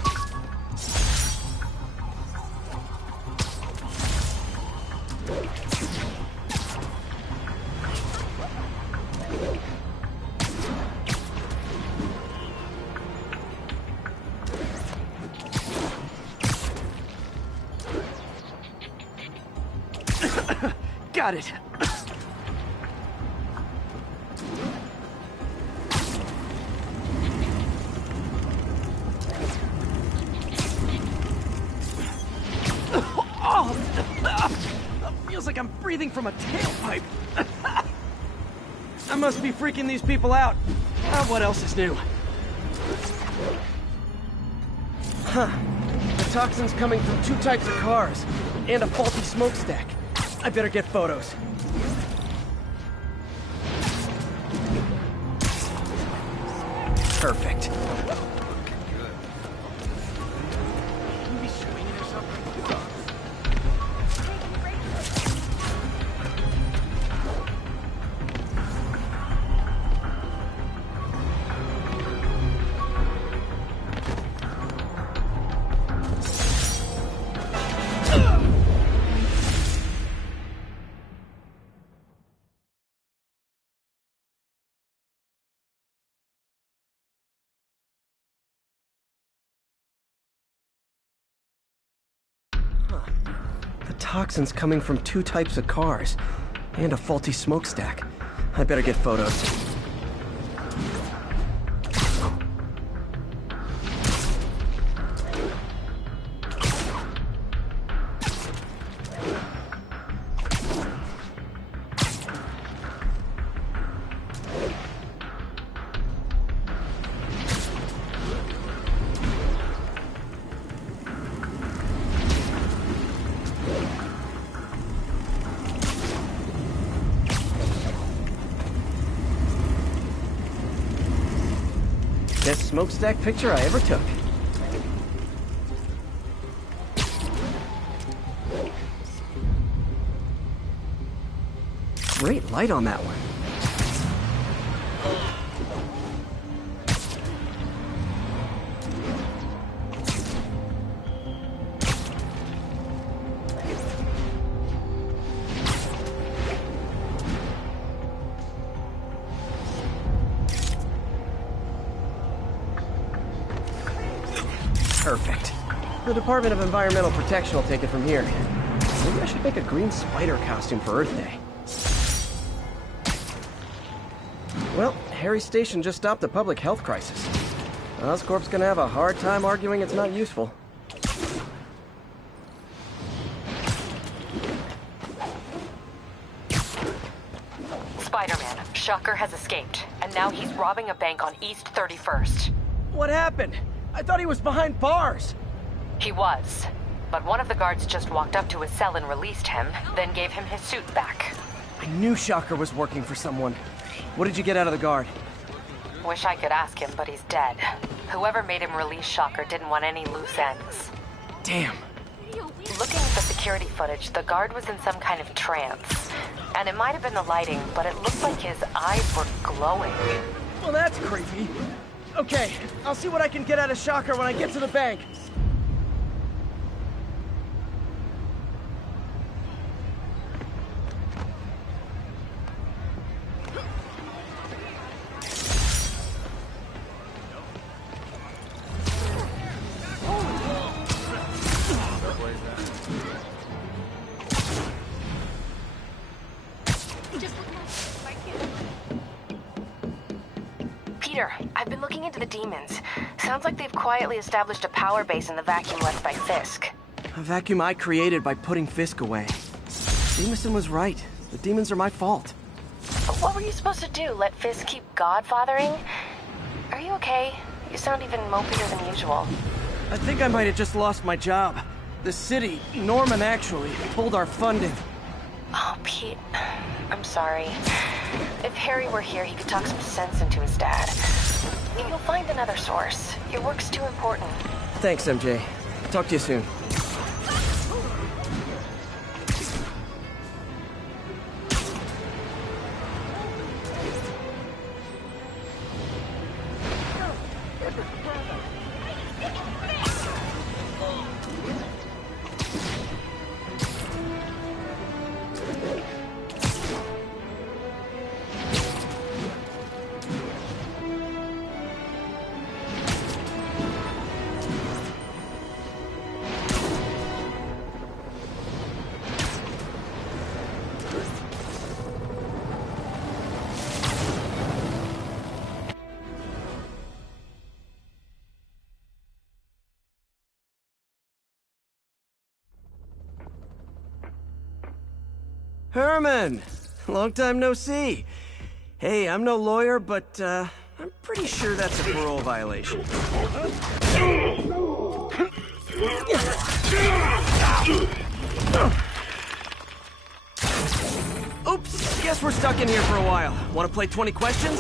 Got it. Feels like I'm breathing from a tailpipe. I must be freaking these people out. What else is new? Huh. The toxin's coming from 2 types of cars, and a faulty smokestack. I better get photos. Perfect. The toxin's coming from 2 types of cars, and a faulty smokestack. I better get photos. Best smokestack picture I ever took. Great light on that one. Perfect. The Department of Environmental Protection will take it from here. Maybe I should make a green spider costume for Earth Day. Well, Harry's station just stopped a public health crisis. Oscorp's gonna have a hard time arguing it's not useful. Spider-Man, Shocker has escaped, and now he's robbing a bank on East 31st. What happened? I thought he was behind bars. He was, but one of the guards just walked up to his cell and released him, then gave him his suit back. I knew Shocker was working for someone. What did you get out of the guard? Wish I could ask him, but he's dead. Whoever made him release Shocker didn't want any loose ends. Damn. Looking at the security footage, the guard was in some kind of trance. And it might have been the lighting, but it looked like his eyes were glowing. Well, that's creepy. Okay, I'll see what I can get out of Shocker when I get to the bank. Peter, I've been looking into the demons. Sounds like they've quietly established a power base in the vacuum left by Fisk. A vacuum I created by putting Fisk away. Jameson was right. The demons are my fault. But what were you supposed to do? Let Fisk keep godfathering? Are you okay? You sound even mopier than usual. I think I might have just lost my job. The city, Norman actually, pulled our funding. Oh, Pete. I'm sorry. If Harry were here, he could talk some sense into his dad. You'll find another source. Your work's too important. Thanks, MJ. Talk to you soon. Herman! Long time no see. Hey, I'm no lawyer, but I'm pretty sure that's a parole violation. Oops, guess we're stuck in here for a while. Want to play 20 questions?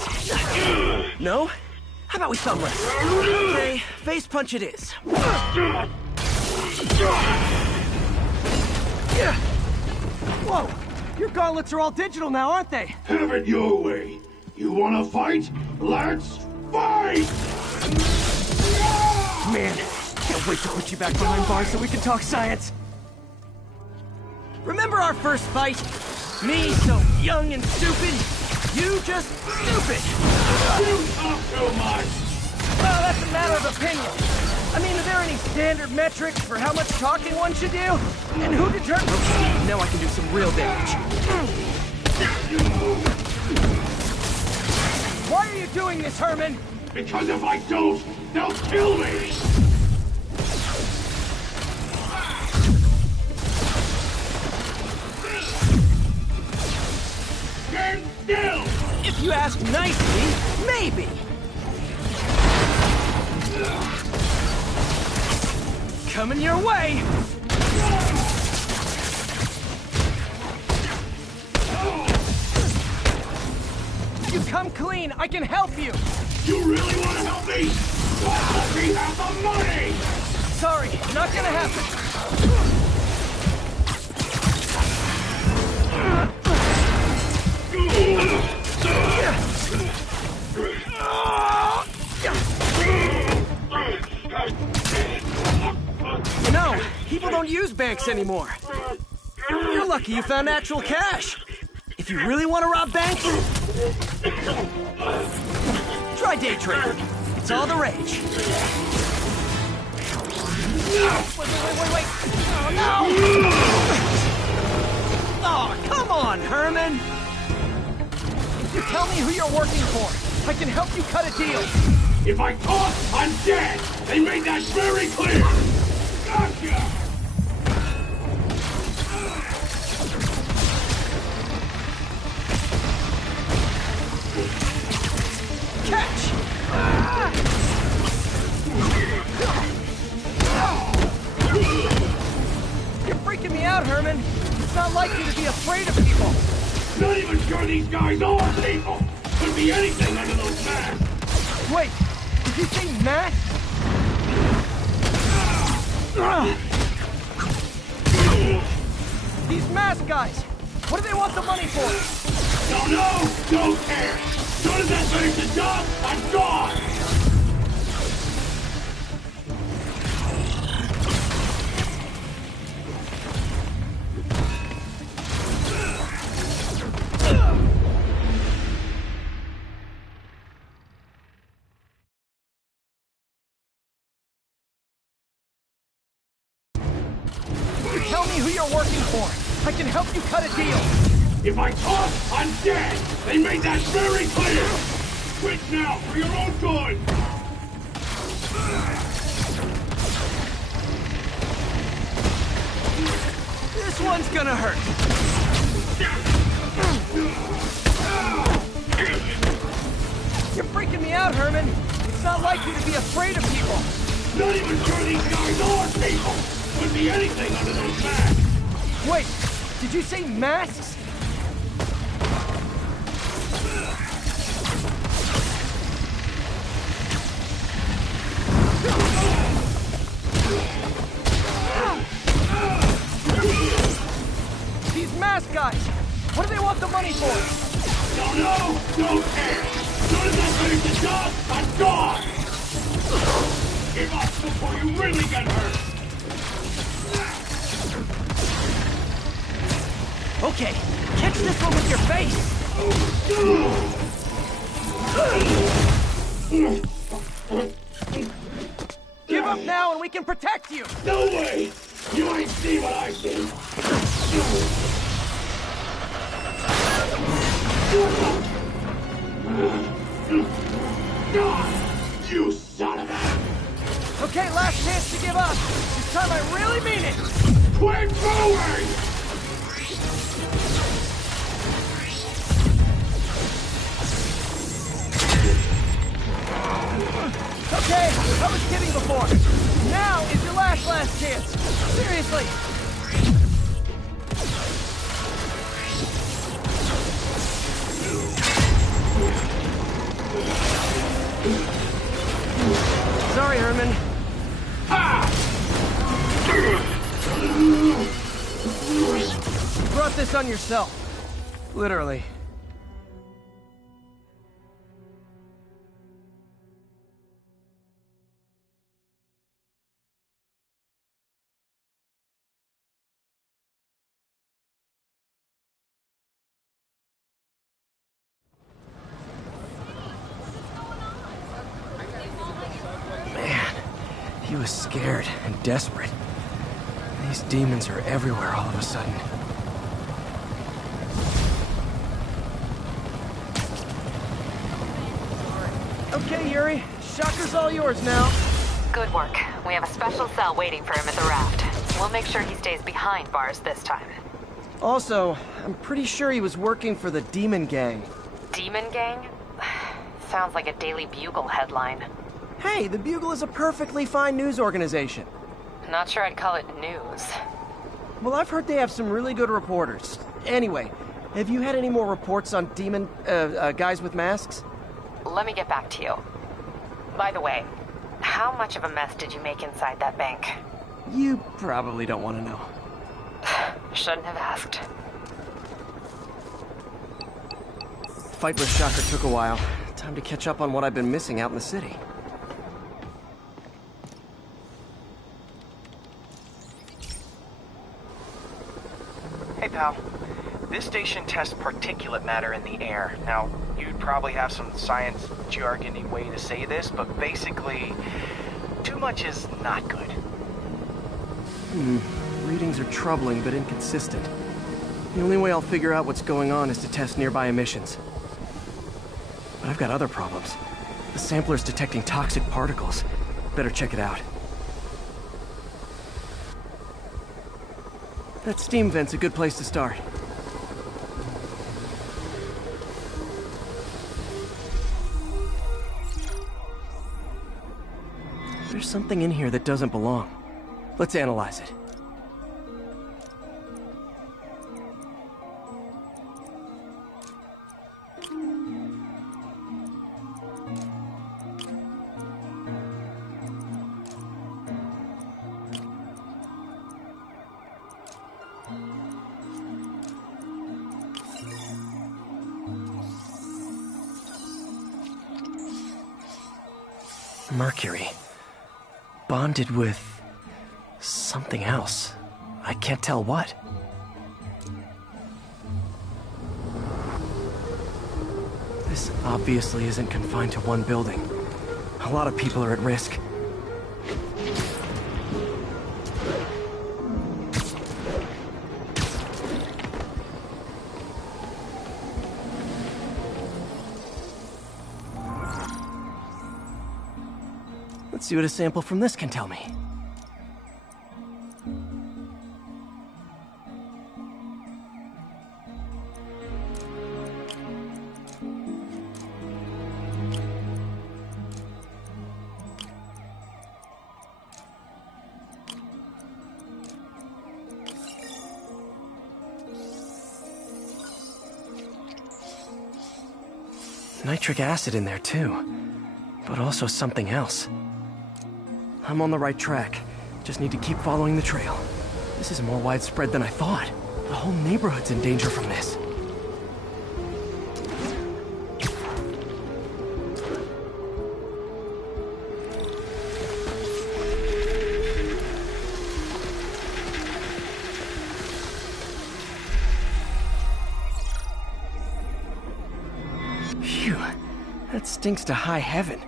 No? How about we thumb wrestle? Okay, face punch it is. Whoa! Your gauntlets are all digital now, aren't they? Have it your way. You wanna fight? Let's fight! Man, can't wait to put you back behind bars so we can talk science. Remember our first fight? Me so young and stupid, you just stupid. You talk too much. Well, that's a matter of opinion. I mean, are there any standard metrics for how much talking one should do? And who determines... Oh, now I can do some real damage. Why are you doing this, Herman? Because if I don't, they'll kill me! Stand still! If you ask nicely, maybe. Coming your way! You come clean, I can help you! You really want to help me? Well, let me have the money! Sorry, not gonna happen. You know, people don't use banks anymore. You're lucky you found actual cash. If you really want to rob banks, try day trading. It's all the rage. Wait. Oh, no! Oh, come on, Herman! If you tell me who you're working for, I can help you cut a deal. If I talk, I'm dead! They made that very clear! Gotcha! Catch! You're freaking me out, Herman. It's not like you to be afraid of people. Not even sure these guys are people! Could be anything under those masks! Wait, did you say masks? These mask guys, what do they want the money for? Don't know, don't care! Soon as I finish the job, I'm gone! Tell me who you're working for. I can help you cut a deal. If I talk, I'm dead! They made that very clear! Quit now, for your own good! This one's gonna hurt. You're freaking me out, Herman. It's not like you to be afraid of people. Not even sure these guys are people! Could be anything under those masks! Wait, did you say masks? These mask guys, what do they want the money for? Don't know, don't care! Soon as I finish the job, I'm gone! Give up before you really get hurt! Okay, catch this one with your face! Give up now and we can protect you! No way! You ain't see what I see! You son of a... Okay, last chance to give up. This time I really mean it! Quit moving! seriously? Sorry, Herman. You brought this on yourself. Literally. Man, he was scared and desperate. These demons are everywhere all of a sudden. Okay, Yuri. Shocker's all yours now. Good work. We have a special cell waiting for him at the raft. We'll make sure he stays behind bars this time. Also, I'm pretty sure he was working for the Demon Gang. Demon Gang? Sounds like a Daily Bugle headline. Hey, the Bugle is a perfectly fine news organization. Not sure I'd call it news. Well, I've heard they have some really good reporters. Anyway, have you had any more reports on demon, guys with masks? Let me get back to you. By the way, how much of a mess did you make inside that bank? You probably don't want to know. Shouldn't have asked. Fight with Shocker took a while. Time to catch up on what I've been missing out in the city. Hey, pal. This station tests particulate matter in the air. Now, you'd probably have some science jargony way to say this, but basically, too much is not good. Readings are troubling but inconsistent. The only way I'll figure out what's going on is to test nearby emissions. But I've got other problems. The sampler's detecting toxic particles. Better check it out. That steam vent's a good place to start. There's something in here that doesn't belong. Let's analyze it. Mercury. Bonded with something else. I can't tell what. This obviously isn't confined to one building. A lot of people are at risk. Let's see what a sample from this can tell me. Nitric acid in there too, but also something else. I'm on the right track. Just need to keep following the trail. This is more widespread than I thought. The whole neighborhood's in danger from this. Phew, that stinks to high heaven.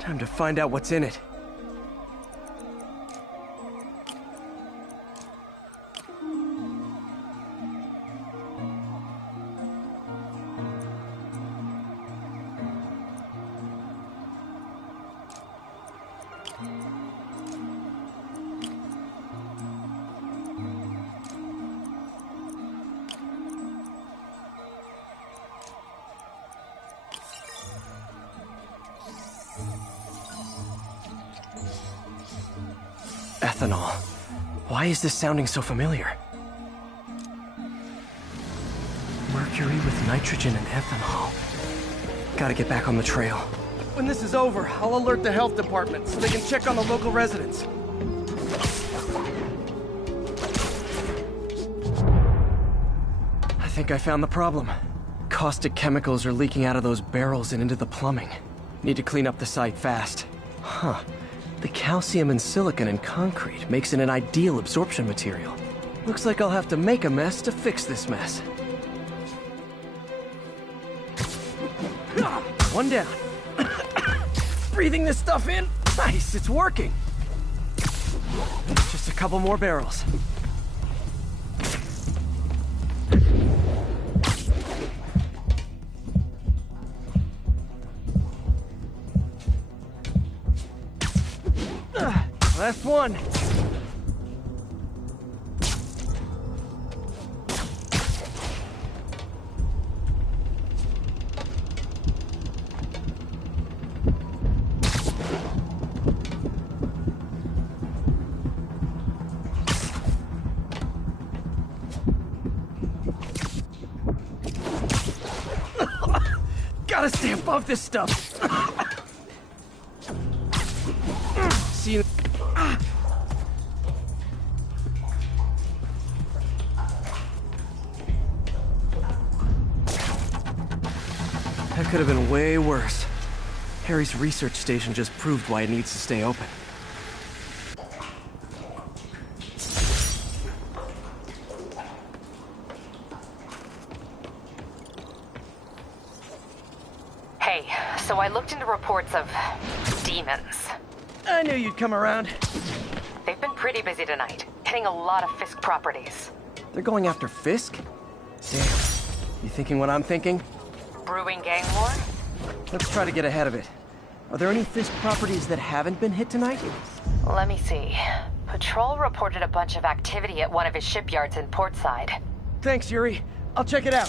Time to find out what's in it. Ethanol. Why is this sounding so familiar? Mercury with nitrogen and ethanol. Gotta get back on the trail. When this is over, I'll alert the health department so they can check on the local residents. I think I found the problem. Caustic chemicals are leaking out of those barrels and into the plumbing. Need to clean up the site fast. Huh. The calcium and silicon in concrete makes it an ideal absorption material. Looks like I'll have to make a mess to fix this mess. One down. Breathing this stuff in. Nice, it's working. Just a couple more barrels. Last one. Gotta stay above this stuff. See you. That could have been way worse. Harry's research station just proved why it needs to stay open. Hey, so I looked into reports of demons. I knew you'd come around. They've been pretty busy tonight, hitting a lot of Fisk properties. They're going after Fisk? Damn. You thinking what I'm thinking? Brewing gang war? Let's try to get ahead of it. Are there any Fisk properties that haven't been hit tonight? Let me see. Patrol reported a bunch of activity at one of his shipyards in Portside. Thanks, Yuri. I'll check it out.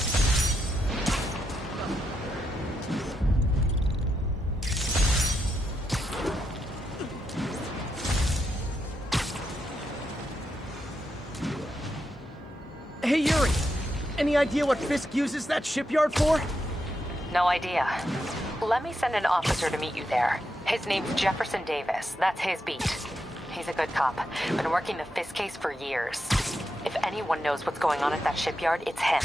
Hey, Yuri. Any idea what Fisk uses that shipyard for? No idea. Let me send an officer to meet you there. His name's Jefferson Davis. That's his beat. He's a good cop. Been working the Fisk case for years. If anyone knows what's going on at that shipyard, it's him.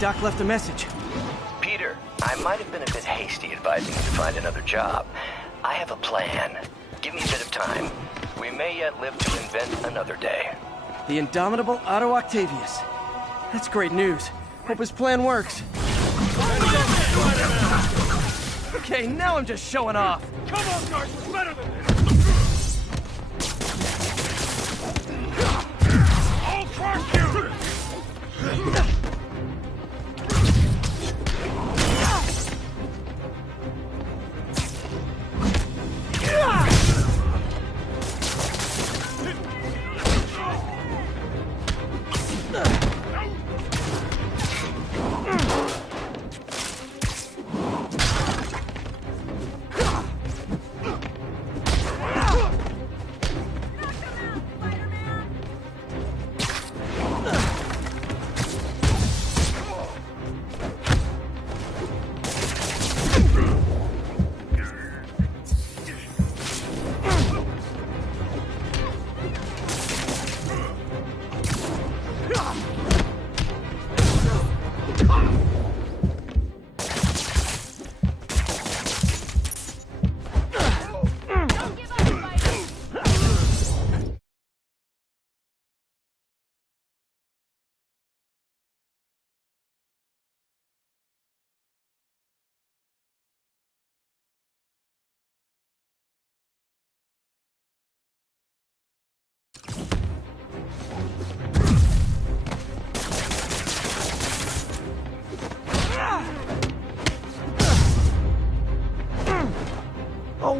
Doc left a message. Peter, I might have been a bit hasty advising you to find another job. I have a plan. Give me a bit of time. We may yet live to invent another day. The indomitable Otto Octavius. That's great news. Hope his plan works. Okay, now I'm just showing off. Come on, guys, we're better than this! I'll crush you!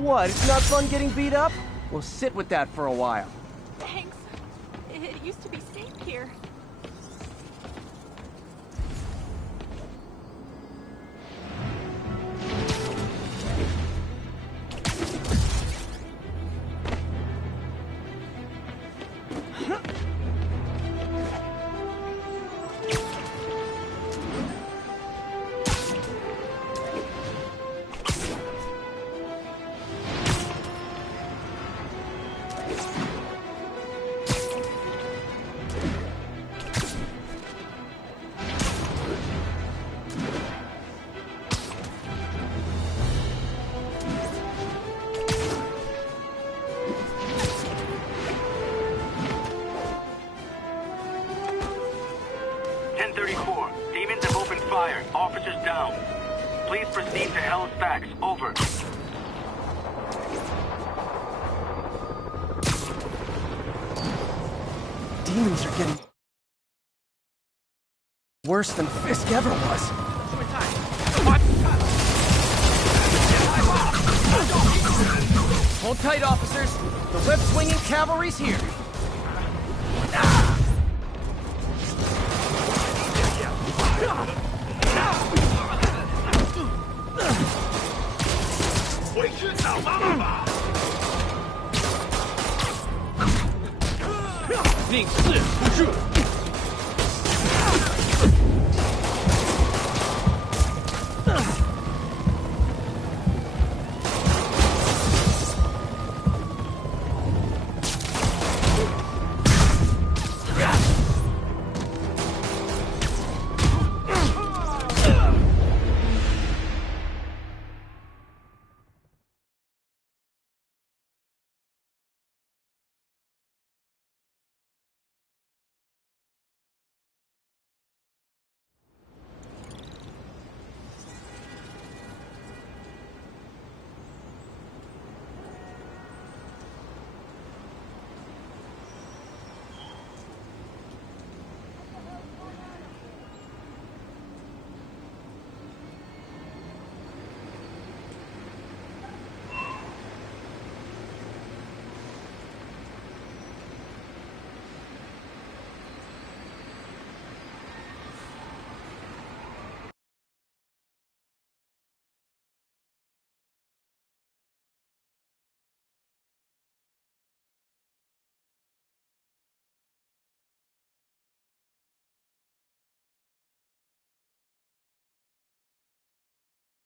what? It's not fun getting beat up? Well, sit with that for a while. Thanks. It used to be safe here. Demons have opened fire. Officers down. Please proceed to Hell's Backs. Over. Demons are getting worse than Fisk ever was. Hold tight, officers. The web-swinging cavalry's here.